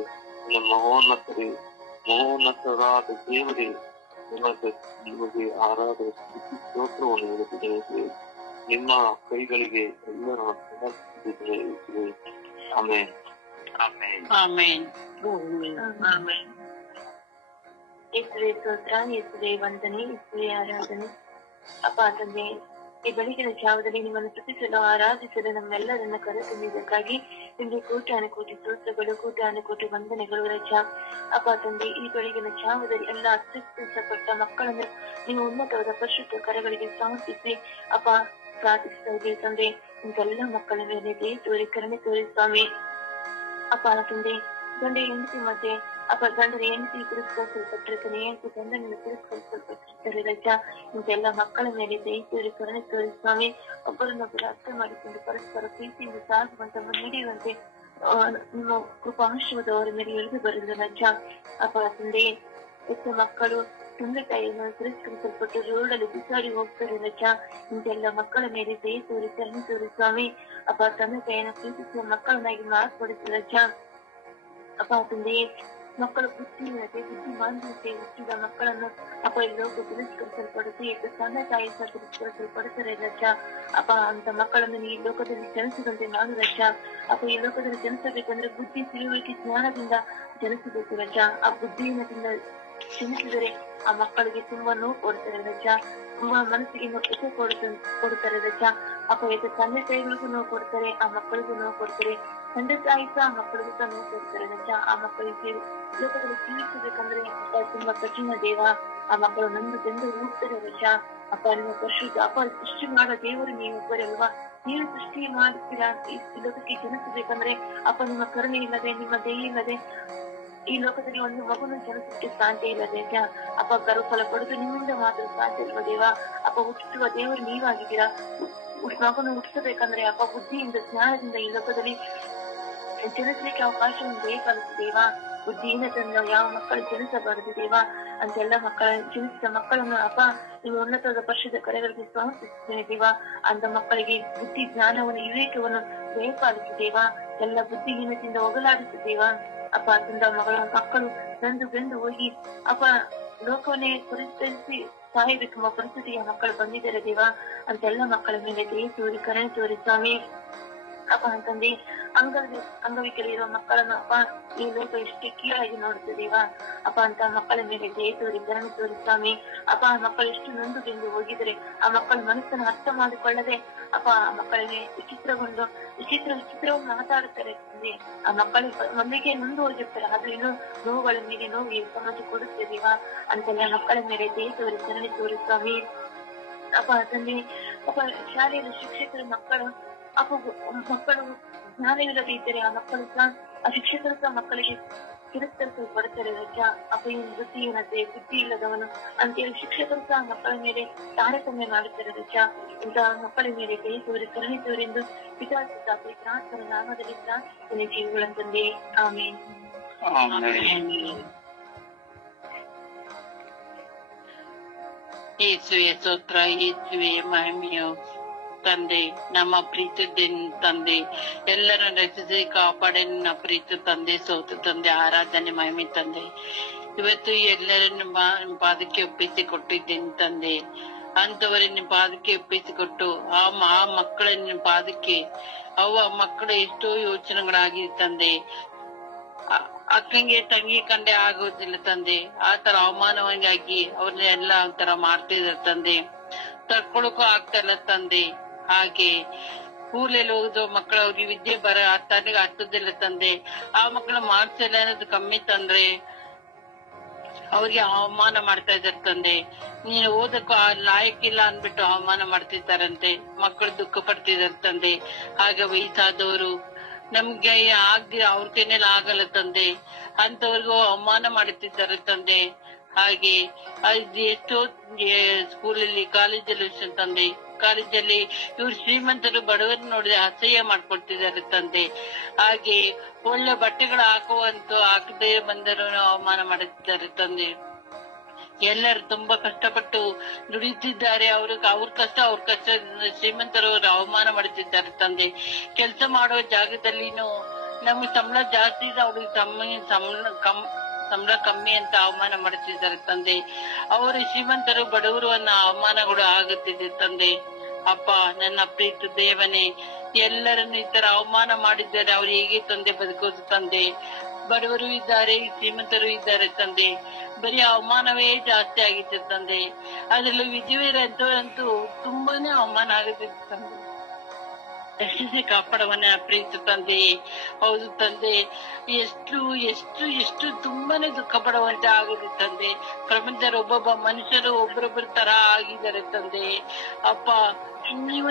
ನನ್ನ ಮಹೋನ್ನತರಾದ ದೇವರೇ, ನಿಮಗೆ ಆರಾಧನೆ ಸ್ತೋತ್ರವನ್ನು ಹೇಳುತ್ತಿದ್ದೇವೆ. ನಿಮ್ಮ ಕೈಗಳಿಗೆ ಎಲ್ಲರನ್ನು ಸಮರ್ಪಿಸುತ್ತಿದ್ದೇವೆ. ಆಮೆನ್. ಆಮೆನ್. ಆಮೆನ್. ಯೇಸುವೆ ಸ್ತೋತ್ರ, ಯೇಸುವೆ ವಂದನೆ, ಯೇಸುವೆ ಆರಾಧನೆ. ಅಪ್ಪ ತಂದೆ, ಈ ಬೆಳಗಿನ ಜಾವದಲ್ಲಿ ನಿಮ್ಮನ್ನು ಸ್ತುತಿಸಲು ಆರಾಧಿಸಲು ನಮ್ಮೆಲ್ಲರನ್ನ ಕರೆತಂದಿದ್ದಕ್ಕಾಗಿ ನಿಮಗೆ ಕೋಟಿ ಸ್ತೋತ್ರಗಳು, ಕೋಟಿ ವಂದನೆಗಳು ರಜಾ. ಅಪ್ಪ ತಂದೆ, ಈ ಬೆಳಗಿನ ಜಾವದಲ್ಲಿ ಎಲ್ಲ ಅತ್ಯುತ್ಸಪಟ್ಟ ಮಕ್ಕಳನ್ನು ನೀವು ಉನ್ನತವಾದ ಪರಿಶುದ್ಧ ಕರಗಳಿಗೆ ಸಮರ್ಪಿಸಿ ಅಪ್ಪ ಪ್ರಾರ್ಥಿಸ್ತಾ ಇದ್ದೀವಿ ತಂದೆ. ಇಂತೆಲ್ಲ ಮಕ್ಕಳ ಮೇಲೆ ದಯ ತೋರಿ, ಕರುಣೆ ತೋರಿ ಸ್ವಾಮಿ. ಅಪ್ಪ ತಂದೆ, ಗಂಡ ಹೆಂಡತಿ ಮಧ್ಯೆ ಅಪ್ಪ ಗಂಡನ ಹೆಂಡತಿ ತಿರಸ್ಕರಿಸಲ್ಪಟ್ಟಿರ್ತಾನೆ, ಹೆಂಡತಿ ಗಂಡನಿಂದ ತಿರಸ್ಕರಿಸಲ್ಪಟ್ಟಿರ್ತಾರೆ ರಜಾ. ಇಂತೆಲ್ಲ ಮಕ್ಕಳ ಮೇಲೆ ದಯ ತೋರಿ, ಕರುಣೆ ತೋರಿ ಸ್ವಾಮಿ. ಒಬ್ಬರನ್ನೊಬ್ಬರು ಅರ್ಥ ಮಾಡಿಕೊಂಡು ಪರಸ್ಪರ ಪ್ರೀತಿಯಿಂದ ಸಾಗುವಂತ ನಡೆಯುವಂತೆ ನಿಮ್ಮ ಕೃಪಾಶೀರ್ವಾದ ಅವರ ಮೇಲೆ ಇಳಿದು ಬರಲು ರಜಾ. ಅಪ್ಪ ತಂದೆ, ಎಷ್ಟ ಮಕ್ಕಳು ತಂದೆ ತಾಯಿಯನ್ನು ತಿರಸ್ಕರಿಸಲ್ಪಟ್ಟು ರೋಡಲ್ಲಿ ಬಿಸಾಡಿ ಹೋಗ್ತಾರೆ ರಜಾ. ಇಂತೆಲ್ಲ ಮಕ್ಕಳ ಮೇಲೆ ದಯ ತೋರಿ, ಕರುಣೆ ತೋರಿ ಸ್ವಾಮಿ. ಅಪ್ಪ ತಂದೆ ತಾಯಿಯನ್ನು ಪ್ರೀತಿಸುವ ಮಕ್ಕಳನ್ನಾಗಿ ಮಾರ್ಪಡಿಸಿ ರಜಾ. ಅಪ್ಪ ತಂದೆ, ಮಕ್ಕಳು ಬುದ್ಧಿಮಾಂದ್ಯತೆ ಹುಟ್ಟಿದ ಮಕ್ಕಳನ್ನು ಅಪ್ಪ ಈ ಲೋಕ ತಿರಸ್ಕರಿಸಲ್ಪಡುತ್ತೆ, ತಂದೆ ತಾಯಿ ಸಹ ತಿರಸ್ಕರಿಸಲ್ಪಡುತ್ತಾರೆ ರಜಾ. ಅಪ್ಪ ಅಂತ ಮಕ್ಕಳನ್ನು ಈ ಲೋಕದಲ್ಲಿ ಜನಿಸಿದಂತೆ ನಾನು ರಜಾ. ಅಪ್ಪ ಈ ಲೋಕದಲ್ಲಿ ಜನಿಸಬೇಕಂದ್ರೆ ಬುದ್ಧಿ, ತಿಳುವಳಿಕೆ, ಜ್ಞಾನದಿಂದ ಜನಿಸಬೇಕು ರಜಾ. ಆ ಬುದ್ಧಿಹೀನದಿಂದ ಜನಿಸಿದರೆ ಆ ಮಕ್ಕಳಿಗೆ ತುಂಬಾ ನೋವು ಕೊಡ್ತಾರೆ ರಜಾ, ತುಂಬಾ ಮನಸ್ಸಿಗೆ ನೋವು ಕೊಡ್ತಾರೆ ರಜಾ. ಅಪ್ಪ ಇದು ತಂದೆ ತಾಯಿಗಳಿಗೂ ನೋವು ಕೊಡ್ತಾರೆ, ಆ ಮಕ್ಕಳಿಗೂ ನೋವು ಕೊಡ್ತಾರೆ, ತಂದೆ ತಾಯಿ ಸಹ ಮಕ್ಕಳಿಗೂ ಸಹ ನೋವು ಕೊಡ್ತಾರೆ ರಜಾ. ಆ ಮಕ್ಕಳಿಗೆ ಲೋಕದಲ್ಲಿ ಜೀವಿಸಬೇಕಂದ್ರೆ ತುಂಬಾ ಕಠಿಣ ದೇವ. ಆ ಮಕ್ಕಳು ನಂದು ಬೆಂದು ಹೋಗ್ತಾರೆ ರಜಾ. ಅಪ್ಪ ನಿಮ್ಮ ಪರಿಶುದ್ಧ ಅಪ್ಪ ಸೃಷ್ಟಿ ಮಾಡೋ ದೇವರು ನೀವು ಒಬ್ಬರಲ್ವಾ, ನೀವು ಸೃಷ್ಟಿ ಮಾಡ್ತೀರಾ. ಈ ಲೋಕಕ್ಕೆ ಜನಿಸಬೇಕಂದ್ರೆ ಅಪ್ಪ ನಿಮ್ಮ ಕರುಣೆ ಇಲ್ಲದೆ, ನಿಮ್ಮ ದಯೆ ಇಲ್ಲದೆ ಈ ಲೋಕದಲ್ಲಿ ಒಂದು ಮಗುನ ಜನಿಸಕ್ಕೆ ಸಾಧ್ಯ ಇಲ್ಲ ದೇವ. ಅಪ್ಪ ಗರ್ಭಫಲ ಪಡೆದು ನಿಮ್ಮಿಂದ ಮಾತ್ರ ಸಾಧ್ಯ ಇಲ್ವ ದೇವ. ಅಪ್ಪ ಹುಟ್ಟಿಸುವ ದೇವರು ನೀವಾಗಿದ್ದೀರಾ. ಮಗುನ ಹುಟ್ಟಿಸಬೇಕಂದ್ರೆ ಅಪ್ಪ ಬುದ್ಧಿಯಿಂದ, ಜ್ಞಾನದಿಂದ ಈ ಲೋಕದಲ್ಲಿ ಜನಿಸಲಿಕ್ಕೆ ಅವಕಾಶವನ್ನು ಬೇಕಾಗುತ್ತೆ ದೇವ. ಬುದ್ಧಿಹೀನತೆಯಿಂದ ಯಾವ ಮಕ್ಕಳು ಜನಿಸಬಾರದು ದೇವ. ಅಂತೆಲ್ಲ ಜನಿಸಿದ ಮಕ್ಕಳನ್ನು ಅಪ್ಪ ನೀವು ಉನ್ನತವಾದ ಪರಿಶುದ್ಧ ಕರೆಗಳಿಗೆ ಸಮರ್ಪಿಸುತ್ತೇನೆ ದೇವ. ಅಂತ ಮಕ್ಕಳಿಗೆ ಬುದ್ಧಿ, ಜ್ಞಾನವನ್ನು, ವಿವೇಕವನ್ನು ದಯಪಾಲಿಸುತ್ತೇವ. ಎಲ್ಲ ಬುದ್ಧಿಹೀನತೆಯಿಂದ ಹೋಗಲಾಡಿಸುತ್ತೇವ. ಅಪ್ಪ ತಂದ ಮಕ್ಕಳು ಬೆಂದು ಹೋಗಿ ಅಪ್ಪ ಲೋಕವನ್ನೇ ಪರಿಸ್ಥಿತಿ ಸಾಯಬೇಕೆಂಬ ಪರಿಸ್ಥಿತಿಯ ಮಕ್ಕಳು ಬಂದಿದ್ದಾರೆ ದೇವ. ಅಂತೆಲ್ಲ ಮಕ್ಕಳ ಮೇಲೆ ದಯ ತೋರಿ, ಕರುಣೆ ತೋರಿ ಸ್ವಾಮಿ. ಅಪ್ಪ ಅಂತಂದೆ, ಅಂಗವಿಕಲಿರುವ ಮಕ್ಕಳನ್ನು ಅಪ್ಪ ಈ ಲೋಕ ಎಷ್ಟೇ ಕೀಳಾಗಿ ನೋಡುತ್ತದೇವ. ಅಪ್ಪ ಅಂತ ಮಕ್ಕಳ ಮೇಲೆ ದಯ ತೋರಿ, ಕರುಣೆ ತೋರಿ ಸ್ವಾಮಿ. ಅಪ್ಪ ಆ ಮಕ್ಕಳು ಎಷ್ಟು ನೊಂದು ಬೆಂದು ಹೋಗಿದರೆ ಆ ಮಕ್ಕಳ ಮನಸ್ಸನ್ನು ಅರ್ಥ ಮಾಡಿಕೊಳ್ಳದೆ ಅಪ್ಪ ಆ ಮಕ್ಕಳಿಗೆ ವಿಚಿತ್ರವನ್ನು ಮಾತಾಡುತ್ತಾರೆ ತಂದೆ. ಆ ಮಕ್ಕಳಿಗೆ ಮೊದಲಿಗೆ ನೊಂದು ಹೋಗಿರ್ತಾರೆ, ಆದ್ರೆ ಇನ್ನು ನೋವುಗಳ ಮೇಲೆ ನೋವು ಸಮಾಜ ಕೊಡುತ್ತದೇವ. ಅಂತೆಲ್ಲ ಮಕ್ಕಳ ಮೇಲೆ ದಯ ತೋರಿ, ಕರುಣೆ ತೋರಿ ಸ್ವಾಮಿ. ಅಪ್ಪ ತಂದೆ, ಅಪ್ಪ ಶಾಲೆಯಲ್ಲಿ ಶಿಕ್ಷಕರು ಮಕ್ಕಳು ಜ್ಞಾನವಿಲ್ಲದೆ ಇದ್ದರೆ ಆ ಮಕ್ಕಳು ಸಹ, ಆ ಶಿಕ್ಷಕರು ಸಹ ಮಕ್ಕಳಿಗೆ ತಿರಸ್ಕರಿಸಲ್ಪಡುತ್ತಾರೆ ರಜಾ. ಅಪ್ಪ ಇವನು ಬುದ್ಧಿಹೀನತೆ, ಬುದ್ಧಿ ಇಲ್ಲದವನು ಅಂತೇಳಿ ಶಿಕ್ಷಕರು ಸಹ ಮಕ್ಕಳ ಮೇಲೆ ತಾರತಮ್ಯ ಮಾಡುತ್ತಾರೆ ರಜಾ. ಇಂತಹ ಮಕ್ಕಳ ಮೇಲೆ ದಯ ತೋರಿ, ಕರುಣೆ ತೋರಿ ಎಂದು ಪಿತಾಪಿತಾಪಿ ಕ್ರಾಂತರ ನಾಮದಲ್ಲಿ ಪ್ರಾರ್ಥನೆ ಜೀವಗಳಂತಂದೆ. ಆಮೇನ್. ಯೇಸುವೆ ಸ್ತೋತ್ರ, ಯೇಸುವೆ ಮಹಿಮೆಯು ತಂದೆ. ನಮ್ಮ ಪ್ರೀತಿಯ ತಂದೆ, ಎಲ್ಲರನ್ನು ರಕ್ಷಿಸಿ ಕಾಪಾಡಿ ನನ್ನ ಪ್ರೀತಿ ತಂದೆ, ಸೋತು ತಂದೆ, ಆರಾಧನೆ ಮಹಿಮೆ ತಂದೆ. ಇವತ್ತು ಎಲ್ಲರನ್ನು ಪಾದಕ್ಕೆ ಒಪ್ಪಿಸಿ ಕೊಟ್ಟಿದ್ದೇನೆ ತಂದೆ. ಅಂತವರನ್ನ ಪಾದಕ್ಕೆ ಒಪ್ಪಿಸಿಕೊಟ್ಟು ಆ ಮಕ್ಕಳನ್ನ ಪಾದಕ್ಕೆ, ಮಕ್ಕಳ ಎಷ್ಟೋ ಯೋಚನೆಗಳಾಗಿದೆ ತಂದೆ. ಅಕ್ಕಂಗೆ ತಂಗಿ ಕಂಡೆ ಆಗೋದಿಲ್ಲ ತಂದೆ. ಆತರ ಅವಮಾನವಾಗಿ ಅವ್ರನ್ನ ಎಲ್ಲ ಒಂಥರ ಮಾಡ್ತಿದಾರೆ ತಂದೆ. ತಡ್ಕೊಳಕ್ಕೂ ಆಗ್ತಾ ಇಲ್ಲ ತಂದೆ. ಹಾಗೆ ಸ್ಕೂಲಲ್ಲಿ ಹೋಗುದು ಮಕ್ಕಳು, ಅವ್ರಿಗೆ ವಿದ್ಯೆ ಹತ್ತದಿಲ್ಲ ತಂದೆ. ಆ ಮಕ್ಕಳ ಮಾರ್ಕ್ಸ್ ಎಲ್ಲ ಅನ್ನೋದು ಕಮ್ಮಿ ತಂದ್ರೆ ಅವ್ರಿಗೆ ಅವಮಾನ ಮಾಡ್ತಾ ಇದ್ದಾರೆ ತಂದೆ. ನೀನು ಓದಕ್ಕೂ ಲಾಯಕ್ಕಿಲ್ಲ ಅನ್ಬಿಟ್ಟು ಅವಮಾನ ಮಾಡ್ತಿದ್ದಾರಂತೆ. ಮಕ್ಕಳು ದುಃಖ ಪಡ್ತಿದ್ದಾರೆ ತಂದೆ. ಹಾಗೆ ವಯಸ್ಸಾದವರು ನಮ್ಗೆ ಅವ್ರ ಕೈನಲ್ಲಿ ಆಗಲ್ಲ ತಂದೆ, ಅಂತವ್ರಿಗೂ ಅವಮಾನ ಮಾಡುತ್ತಿದ್ದಾರೆ ತಂದೆ. ಹಾಗೆ ಎಷ್ಟೋ ಸ್ಕೂಲಲ್ಲಿ ಕಾಲೇಜಲ್ಲಿ ತಂದೆ, ಕಾಲೇಜಲ್ಲಿ ಇವ್ರು ಶ್ರೀಮಂತರು ಬಡವರು ನೋಡಿದ್ರೆ ಅಸಹ್ಯ ಮಾಡ್ಕೊಳ್ತಿದ್ದಾರೆ ತಂದೆ. ಹಾಗೆ ಒಳ್ಳೆ ಬಟ್ಟೆಗಳು ಹಾಕದೇ ಬಂದರೂ ಅವಮಾನ ಮಾಡುತ್ತಿದ್ದಾರೆ ತಂದೆ. ಎಲ್ಲರೂ ತುಂಬಾ ಕಷ್ಟಪಟ್ಟು ದುಡಿಯುತ್ತಿದ್ದಾರೆ. ಅವ್ರ ಕಷ್ಟ ಶ್ರೀಮಂತರು ಅವಮಾನ ಮಾಡುತ್ತಿದ್ದಾರೆ ತಂದೆ. ಕೆಲಸ ಮಾಡೋ ಜಾಗದಲ್ಲಿನೂ ನಮ್ಗೆ ಸಂಬಳ ಜಾಸ್ತಿ ಇದೆ, ಅವ್ರಿಗೆ ಸಂಬಳ ಕಮ್ಮಿ ಅಂತ ಅವಮಾನ ಮಾಡುತ್ತಿದ್ದಾರೆ ತಂದೆ. ಅವರು ಶ್ರೀಮಂತರು ಬಡವರು ಅನ್ನೋ ಅವಮಾನಗಳು ಆಗುತ್ತಿದೆ ತಂದೆ. ಅಪ್ಪ, ನನ್ನ ಪ್ರೀತಿ ದೇವನೇ, ಎಲ್ಲರನ್ನು ಈ ತರ ಅವಮಾನ ಮಾಡಿದ್ದಾರೆ. ಅವ್ರು ಹೇಗೆ ತಂದೆ ಬದುಕೋದು ತಂದೆ? ಬಡವರು ಇದ್ದಾರೆ, ಶ್ರೀಮಂತರು ಇದ್ದಾರೆ ತಂದೆ. ಬರೀ ಅವಮಾನವೇ ಜಾಸ್ತಿ ಆಗಿತ್ತು ತಂದೆ. ಅದ್ರಲ್ಲಿ ವಿಧಿವೀರಂತೂ ತುಂಬಾನೇ ಅವಮಾನ ಆಗುತ್ತಿತ್ತು ತಂದೆ. ರಕ್ಷಿಸಿ ಕಾಪಾಡುವನ ಪ್ರೀತಿ ತಂದೆ. ಹೌದು ತಂದೆ, ಎಷ್ಟು ಎಷ್ಟು ಎಷ್ಟು ತುಂಬಾನೇ ದುಃಖ ಪಡುವಂತೆ ಆಗಿದೆ ತಂದೆ. ಪ್ರಪಂಚದ ಒಬ್ಬೊಬ್ಬ ಮನುಷ್ಯರು ಒಬ್ಬರೊಬ್ಬರ ತರ ಆಗಿದ್ದಾರೆ ತಂದೆ. ಅಪ್ಪ, ನೀವು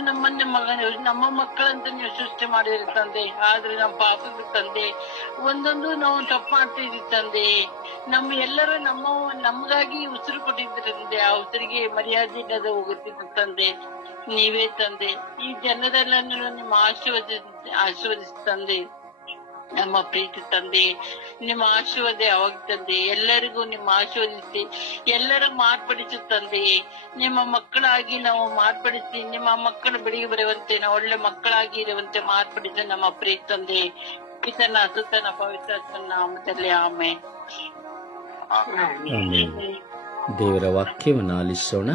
ನಮ್ಮ ಮಕ್ಕಳಂತ ನೀವು ಸೃಷ್ಟಿ ಮಾಡಿದ್ರಿ ತಂದೆ. ಆದ್ರೆ ನಮ್ಮ ಪಾಪದ ತಂದೆ ಒಂದೊಂದು ನಾವು ತಪ್ಪು ಮಾಡ್ತಾ ಇದ್ವಿ ತಂದೆ. ಎಲ್ಲರೂ ನಮಗಾಗಿ ಉಸಿರು ಕೊಟ್ಟಿದ್ರು ತಂದೆ. ಆ ಉಸಿರಿಗೆ ಮರ್ಯಾದೆ ಇಲ್ಲದೆ ಹೋಗುತ್ತಿದ್ದು ತಂದೆ. ನೀವೇ ತಂದೆ ಈ ಜನರೆಲ್ಲರೂ ನಿಮ್ಮ ಆಶೀರ್ವದಿಸಿ ತಂದೆ. ನಮ್ಮ ಪ್ರೀತಿ ತಂದೆ, ನಿಮ್ಮ ಆಶೀರ್ವಾದ ಯಾವಾಗ ತಂದೆ? ಎಲ್ಲರಿಗೂ ನಿಮ್ಮ ಆಶೀರ್ವದಿಸಿ ಎಲ್ಲರೂ ಮಾರ್ಪಡಿಸು ತಂದೆ. ನಿಮ್ಮ ಮಕ್ಕಳಾಗಿ ನಾವು ಮಾರ್ಪಡಿಸಿ, ನಿಮ್ಮ ಮಕ್ಕಳು ಬೆಳಿಗ್ಗೆ ಬರುವಂತೆ, ನಾವು ಒಳ್ಳೆ ಮಕ್ಕಳಾಗಿ ಇರುವಂತೆ ಮಾರ್ಪಡಿಸಿ ನಮ್ಮ ಪ್ರೀತಿ ತಂದೆ. ಪಿತನ ಸುತನ ಪವಿತ್ರ ನಾಮದಲ್ಲಿ ಆಮೆನ್. ದೇವರ ವಾಕ್ಯವನ್ನು ಆಲಿಸೋಣ.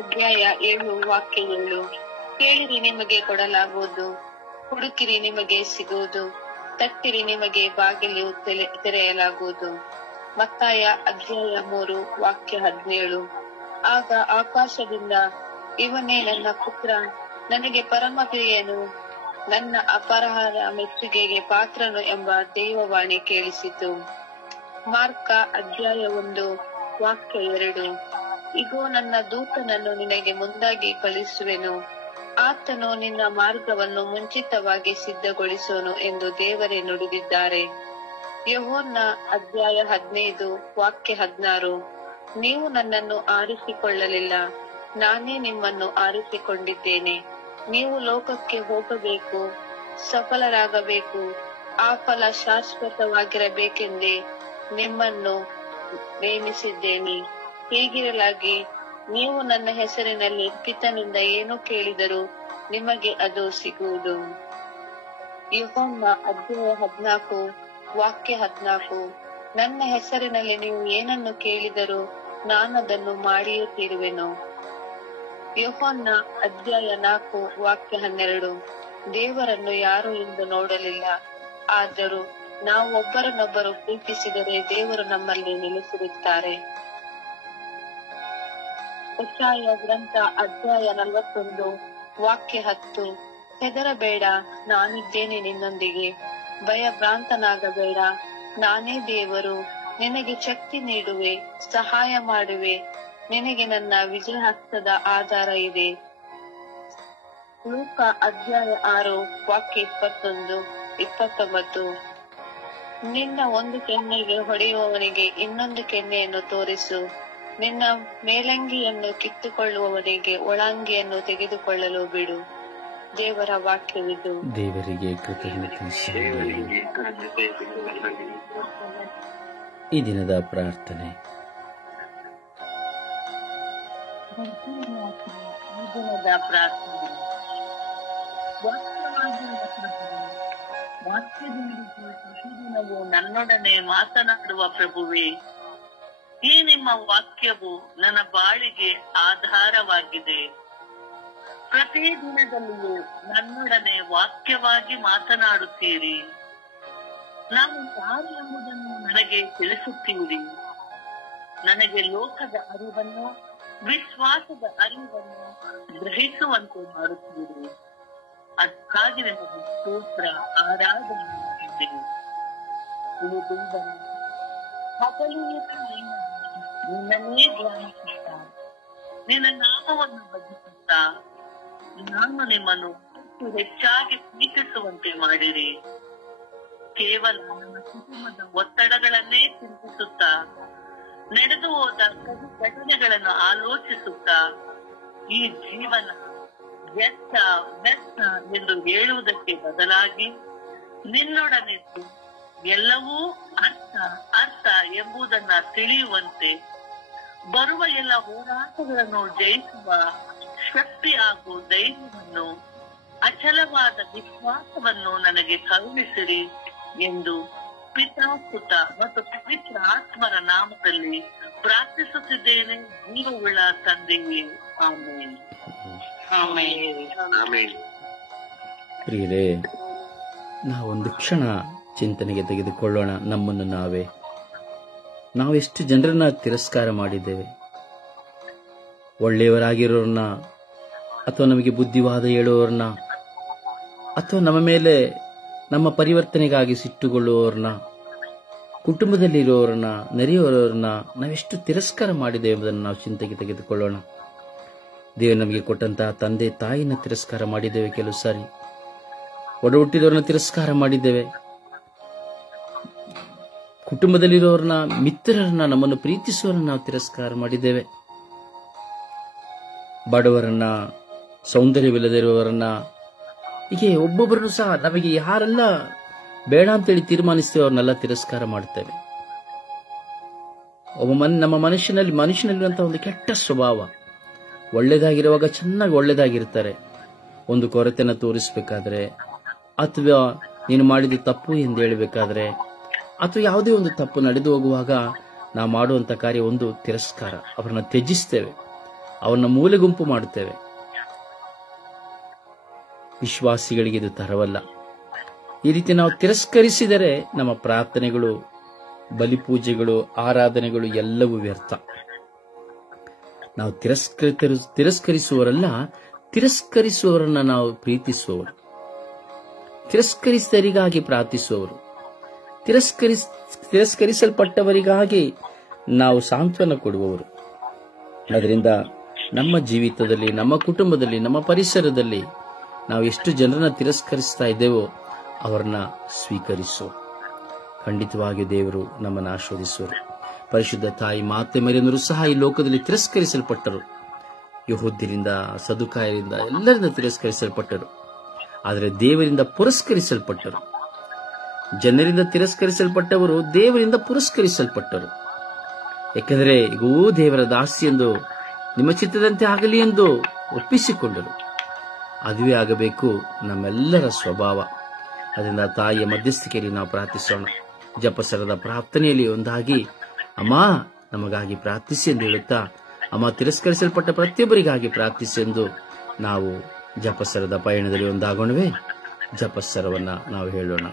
ಅಧ್ಯಾಯ 7 ವಾಕ್ಯ 7. ಕೇಳಿರಿ, ನಿಮಗೆ ಕೊಡಲಾಗುವುದು, ಹುಡುಕಿರಿ, ನಿಮಗೆ ಸಿಗುವುದು, ತಟ್ಟಿರಿ, ನಿಮಗೆ ಬಾಗಿಲು ತೆರೆಯಲಾಗುವುದು. ಮತ್ತಾಯ ಅಧ್ಯಾಯ 3 ವಾಕ್ಯ 17. ಆಗ ಆಕಾಶದಿಂದ, ಇವನೇ ನನ್ನ ಪುತ್ರ, ನನಗೆ ಪರಮ ಪ್ರಿಯನು, ನನ್ನ ಅಪರಾಧ ಮೆಚ್ಚುಗೆಗೆ ಪಾತ್ರನು ಎಂಬ ದೈವವಾಣಿ ಕೇಳಿಸಿತು. ಮಾರ್ಕ ಅಧ್ಯಾಯ 1 ವಾಕ್ಯ 2. ಇಗೋ, ನನ್ನ ದೂತನನ್ನು ನಿನಗೆ ಮುಂದಾಗಿ ಕಳಿಸುವೆನು, ಆತನು ನಿನ್ನ ಮಾರ್ಗವನ್ನು ಮುಂಚಿತವಾಗಿ ಸಿದ್ಧಗೊಳಿಸುವನು ಎಂದು ದೇವರೇ ನುಡಿದಿದ್ದಾರೆ. ಯೋಹನ್ನ ಅಧ್ಯಾಯ 15 ವಾಕ್ಯ 16. ನೀವು ನನ್ನನ್ನು ಆರಿಸಿಕೊಳ್ಳಲಿಲ್ಲ, ನಾನೇ ನಿಮ್ಮನ್ನು ಆರಿಸಿಕೊಂಡಿದ್ದೇನೆ. ನೀವು ಲೋಕಕ್ಕೆ ಹೋಗಬೇಕು, ಸಫಲರಾಗಬೇಕು, ಆ ಫಲ ಶಾಶ್ವತವಾಗಿರಬೇಕೆಂದೇ ನಿಮ್ಮನ್ನು ನೇಮಿಸಿದ್ದೇನೆ. ಹೀಗಿರಲಾಗಿ ನೀವು ನನ್ನ ಹೆಸರಿನಲ್ಲಿ ಪಿತನಿಂದ ಏನು ಕೇಳಿದರೂ ನಿಮಗೆ ಅದು ಸಿಗುವುದು. ಯೋಹನ್ನ ಅಧ್ಯಾಯ 14 ವಾಕ್ಯ 14. ನನ್ನ ಹೆಸರಿನಲ್ಲಿ ನೀವು ಏನನ್ನು ಕೇಳಿದರೂ ನಾನದನ್ನು ಮಾಡಿಯೇ ತೀರುವೆನು. ಯೋಹನ್ನ ಅಧ್ಯಾಯ 4 ವಾಕ್ಯ 12. ದೇವರನ್ನು ಯಾರು ಎಂದು ನೋಡಲಿಲ್ಲ, ಆದರೂ ನಾವು ಒಬ್ಬರನ್ನೊಬ್ಬರು ಪ್ರೀತಿಸಿದರೆ ದೇವರು ನಮ್ಮಲ್ಲಿ ನೆಲೆಸಿರುತ್ತಾರೆ. ಯೆಶಾಯ ಗ್ರಂಥ ಅಧ್ಯಾಯ 41 ವಾಕ್ಯ 10. ಹೆದರಬೇಡ, ನಾನಿದ್ದೇನೆ ನಿನ್ನೊಂದಿಗೆ, ಭಯಭ್ರಾಂತನಾಗಬೇಡ, ನಾನೇ ದೇವರು, ನಿನಗೆ ಶಕ್ತಿ ನೀಡುವೆ, ಸಹಾಯ ಮಾಡುವೆ, ನಿನಗೆ ನನ್ನ ವಿಜಯಹಸ್ತದ ಆಧಾರ ಇದೆ. ಲೂಕ ಅಧ್ಯಾಯ 6 ವಾಕ್ಯ 21, 29. ನಿನ್ನ ಒಂದು ಕೆನ್ನೆಗೆ ಹೊಡೆಯುವವನಿಗೆ ಇನ್ನೊಂದು ಕೆನ್ನೆಯನ್ನು ತೋರಿಸು, ನಿನ್ನ ಮೇಲಂಗಿಯನ್ನು ಕಿತ್ತುಕೊಳ್ಳುವವನಿಗೆ ಒಳಂಗಿಯನ್ನು ತೆಗೆದುಕೊಳ್ಳಲು ಬಿಡು. ದೇವರ ವಾಕ್ಯವಿದು. ದೇವರಿಗೆ ಕೃತಜ್ಞತೆ. ಈ ದಿನದ ಪ್ರಾರ್ಥನೆ. ಪ್ರತಿದಿನವೂ ನನ್ನೊಡನೆ ಮಾತನಾಡುವ ಪ್ರಭುವೇ, ಈ ನಿಮ್ಮ ವಾಕ್ಯವು ನನ್ನ ಬಾಳಿಗೆ ಆಧಾರವಾಗಿದೆ. ಪ್ರತಿದಿನದಲ್ಲಿಯೂ ನನ್ನೊಡನೆ ವಾಕ್ಯವಾಗಿ ಮಾತನಾಡುತ್ತೀರಿ. ನಾನು ಯಾರು ಎಂಬುದನ್ನು ನನಗೆ ತಿಳಿಸುತ್ತೀರಿ. ನನಗೆ ಲೋಕದ ಅರಿವನ್ನು ವಿಶ್ವಾಸದ ಅರಿವನ್ನು ಗ್ರಹಿಸುವಂತೆ ಮಾಡುತ್ತಿರುವುದು. ಅದಕ್ಕಾಗಿ ನನಗೆ ಸ್ತೋತ್ರ ಆರಾಧನೆ ಮಾಡಿದ್ದೇನೆ. ನಿನ್ನನ್ನೇ ಧ್ಯಾನಿಸುತ್ತಾ ನಿನ್ನ ನಾಮವನ್ನು ಭಜಿಸುತ್ತಾ ನಾನು ನಿಮ್ಮನ್ನು ಹೆಚ್ಚಾಗಿ ಪ್ರೀತಿಸುವಂತೆ ಮಾಡಿರಿ. ಕೇವಲ ನನ್ನ ಕುಟುಂಬದ ಒತ್ತಡಗಳನ್ನೇ ಚಿಂತಿಸುತ್ತಾ ನಡೆದು ಹೋದ ಕಹಿ ಘಟನೆಗಳನ್ನು ಆಲೋಚಿಸುತ್ತಾ ಈ ಜೀವನ ವ್ಯರ್ಥ ವ್ಯರ್ಥ ಎಂದು ಹೇಳುವುದಕ್ಕೆ ಬದಲಾಗಿ ನಿನ್ನೊಡನಿದ್ದು ಎಲ್ಲವೂ ಅರ್ಥ ಅರ್ಥ ಎಂಬುದನ್ನ ತಿಳಿಯುವಂತೆ ಬರುವ ಎಲ್ಲ ಹೋರಾಟಗಳನ್ನು ಜಯಿಸುವ ಶಕ್ತಿ ಹಾಗೂ ಧೈರ್ಯವನ್ನು ಅಚಲವಾದ ವಿಶ್ವಾಸವನ್ನು ನನಗೆ ಕರುಣಿಸಿರಿ ಎಂದು ಪಿತಾ ಸುತ ಮತ್ತು ಪವಿತ್ರ ಆತ್ಮರ ನಾಮದಲ್ಲಿ ಪ್ರಾರ್ಥಿಸುತ್ತಿದ್ದೇನೆ. ಜೀವವುಳ್ಳ ತಂದೆಯೇ, ಆಮೇನ್. ಪ್ರಿಯರೇ, ನಾವೊಂದು ಕ್ಷಣ ಚಿಂತನೆಗೆ ತೆಗೆದುಕೊಳ್ಳೋಣ. ನಮ್ಮನ್ನು ನಾವೆಷ್ಟು ಜನರನ್ನ ತಿರಸ್ಕಾರ ಮಾಡಿದ್ದೇವೆ. ಒಳ್ಳೆಯವರಾಗಿರೋರನ್ನ, ಅಥವಾ ನಮಗೆ ಬುದ್ಧಿವಾದ ಹೇಳುವವರನ್ನ, ಅಥವಾ ನಮ್ಮ ಮೇಲೆ ನಮ್ಮ ಪರಿವರ್ತನೆಗಾಗಿ ಸಿಟ್ಟುಗೊಳ್ಳುವವರನ್ನ, ಕುಟುಂಬದಲ್ಲಿರುವವರನ್ನ, ನೆರೆಯವರನ್ನ ನಾವೆಷ್ಟು ತಿರಸ್ಕಾರ ಮಾಡಿದ್ದೇವೆ ಎಂಬುದನ್ನು ನಾವು ಚಿಂತೆಗೆ ತೆಗೆದುಕೊಳ್ಳೋಣ. ದೇವರು ನಮಗೆ ಕೊಟ್ಟಂತಹ ತಂದೆ ತಾಯಿನ ತಿರಸ್ಕಾರ ಮಾಡಿದ್ದೇವೆ. ಕೆಲವು ಸಾರಿ ಒಡ ಹುಟ್ಟಿದವರನ್ನ ತಿರಸ್ಕಾರ ಮಾಡಿದ್ದೇವೆ. ಕುಟುಂಬದಲ್ಲಿರೋರನ್ನ, ಮಿತ್ರರನ್ನ, ನಮ್ಮನ್ನು ಪ್ರೀತಿಸುವವರನ್ನ ನಾವು ತಿರಸ್ಕಾರ ಮಾಡಿದ್ದೇವೆ. ಬಡವರನ್ನ, ಸೌಂದರ್ಯವಿಲ್ಲದಿರುವವರನ್ನ, ಹೀಗೆ ಒಬ್ಬೊಬ್ಬರನ್ನು ಸಹ ನಮಗೆ ಯಾರೆಲ್ಲ ಬೇಡ ಅಂತೇಳಿ ತೀರ್ಮಾನಿಸ್ತೇವೆ ಅವ್ರನ್ನೆಲ್ಲ ತಿರಸ್ಕಾರ ಮಾಡ್ತೇವೆ. ನಮ್ಮ ಮನುಷ್ಯನಲ್ಲಿರುವಂತಹ ಒಂದು ಕೆಟ್ಟ ಸ್ವಭಾವ, ಒಳ್ಳೆದಾಗಿರುವಾಗ ಚೆನ್ನಾಗಿ ಒಳ್ಳೆದಾಗಿರ್ತಾರೆ. ಒಂದು ಕೊರತೆನ ತೋರಿಸಬೇಕಾದ್ರೆ, ಅಥವಾ ನೀನು ಮಾಡಿದ ತಪ್ಪು ಎಂದು ಹೇಳಬೇಕಾದ್ರೆ, ಅಥವಾ ಯಾವುದೇ ಒಂದು ತಪ್ಪು ನಡೆದು ಹೋಗುವಾಗ ನಾವು ಮಾಡುವಂತ ಕಾರ್ಯ ಒಂದು ತಿರಸ್ಕಾರ. ಅವರನ್ನ ತ್ಯಜಿಸ್ತೇವೆ, ಅವರನ್ನ ಮೂಲೆ ಗುಂಪು ಮಾಡುತ್ತೇವೆ. ವಿಶ್ವಾಸಿಗಳಿಗೆ ಇದು ತರವಲ್ಲ. ಈ ರೀತಿ ನಾವು ತಿರಸ್ಕರಿಸಿದರೆ ನಮ್ಮ ಪ್ರಾರ್ಥನೆಗಳು, ಬಲಿಪೂಜೆಗಳು, ಆರಾಧನೆಗಳು ಎಲ್ಲವೂ ವ್ಯರ್ಥ. ನಾವು ತಿರಸ್ಕರಿಸುವವರಲ್ಲ, ತಿರಸ್ಕರಿಸುವವರನ್ನ ನಾವು ಪ್ರೀತಿಸುವವರು, ತಿರಸ್ಕರಿಸಿದವರಿಗಾಗಿ ಪ್ರಾರ್ಥಿಸುವವರು, ತಿರಸ್ಕರಿಸಲ್ಪಟ್ಟವರಿಗಾಗಿ ನಾವು ಸಾಂತ್ವನ ಕೊಡುವವರು. ಅದರಿಂದ ನಮ್ಮ ಜೀವಿತದಲ್ಲಿ, ನಮ್ಮ ಕುಟುಂಬದಲ್ಲಿ, ನಮ್ಮ ಪರಿಸರದಲ್ಲಿ ನಾವು ಎಷ್ಟು ಜನರನ್ನ ತಿರಸ್ಕರಿಸ್ತಾ ಇದ್ದೇವೋ ಅವರನ್ನ ಸ್ವೀಕರಿಸೋ. ಖಂಡಿತವಾಗಿ ದೇವರು ನಮ್ಮನ್ನು ಆಶೀರ್ವದಿಸುವರು. ಪರಿಶುದ್ಧ ತಾಯಿ ಮಾತೆ ಮರಿಯಂದರು ಸಹ ಈ ಲೋಕದಲ್ಲಿ ತಿರಸ್ಕರಿಸಲ್ಪಟ್ಟರು. ಯಹೂದ್ಯರಿಂದ, ಸದುಕಾಯರಿಂದ, ಎಲ್ಲರಿಂದ ತಿರಸ್ಕರಿಸಲ್ಪಟ್ಟರು. ಆದರೆ ದೇವರಿಂದ ಪುರಸ್ಕರಿಸಲ್ಪಟ್ಟರು. ಜನರಿಂದ ತಿರಸ್ಕರಿಸಲ್ಪಟ್ಟವರು ದೇವರಿಂದ ಪುರಸ್ಕರಿಸಲ್ಪಟ್ಟರು. ಯಾಕೆಂದರೆ ಈಗೂ ದೇವರ ದಾಸಿ ಎಂದು ನಿಮ್ಮ ಚಿತ್ತದಂತೆ ಆಗಲಿ ಎಂದು ಒಪ್ಪಿಸಿಕೊಂಡರು. ಅದುವೇ ಆಗಬೇಕು ನಮ್ಮೆಲ್ಲರ ಸ್ವಭಾವ. ಅದರಿಂದ ತಾಯಿಯ ಮಧ್ಯಸ್ಥಿಕೆಯಲ್ಲಿ ನಾವು ಪ್ರಾರ್ಥಿಸೋಣ. ಜಪಸರದ ಪ್ರಾರ್ಥನೆಯಲ್ಲಿ ಒಂದಾಗಿ ಅಮ್ಮ ನಮಗಾಗಿ ಪ್ರಾರ್ಥಿಸಿ ಎಂದು ಹೇಳುತ್ತಾ, ಅಮ್ಮ ತಿರಸ್ಕರಿಸಲ್ಪಟ್ಟ ಪ್ರತಿಯೊಬ್ಬರಿಗಾಗಿ ಪ್ರಾರ್ಥಿಸಿ ಎಂದು ನಾವು ಜಪಸರದ ಪಯಣದಲ್ಲಿ ಒಂದಾಗೋಣವೇ. ಜಪಸರವನ್ನ ನಾವು ಹೇಳೋಣ.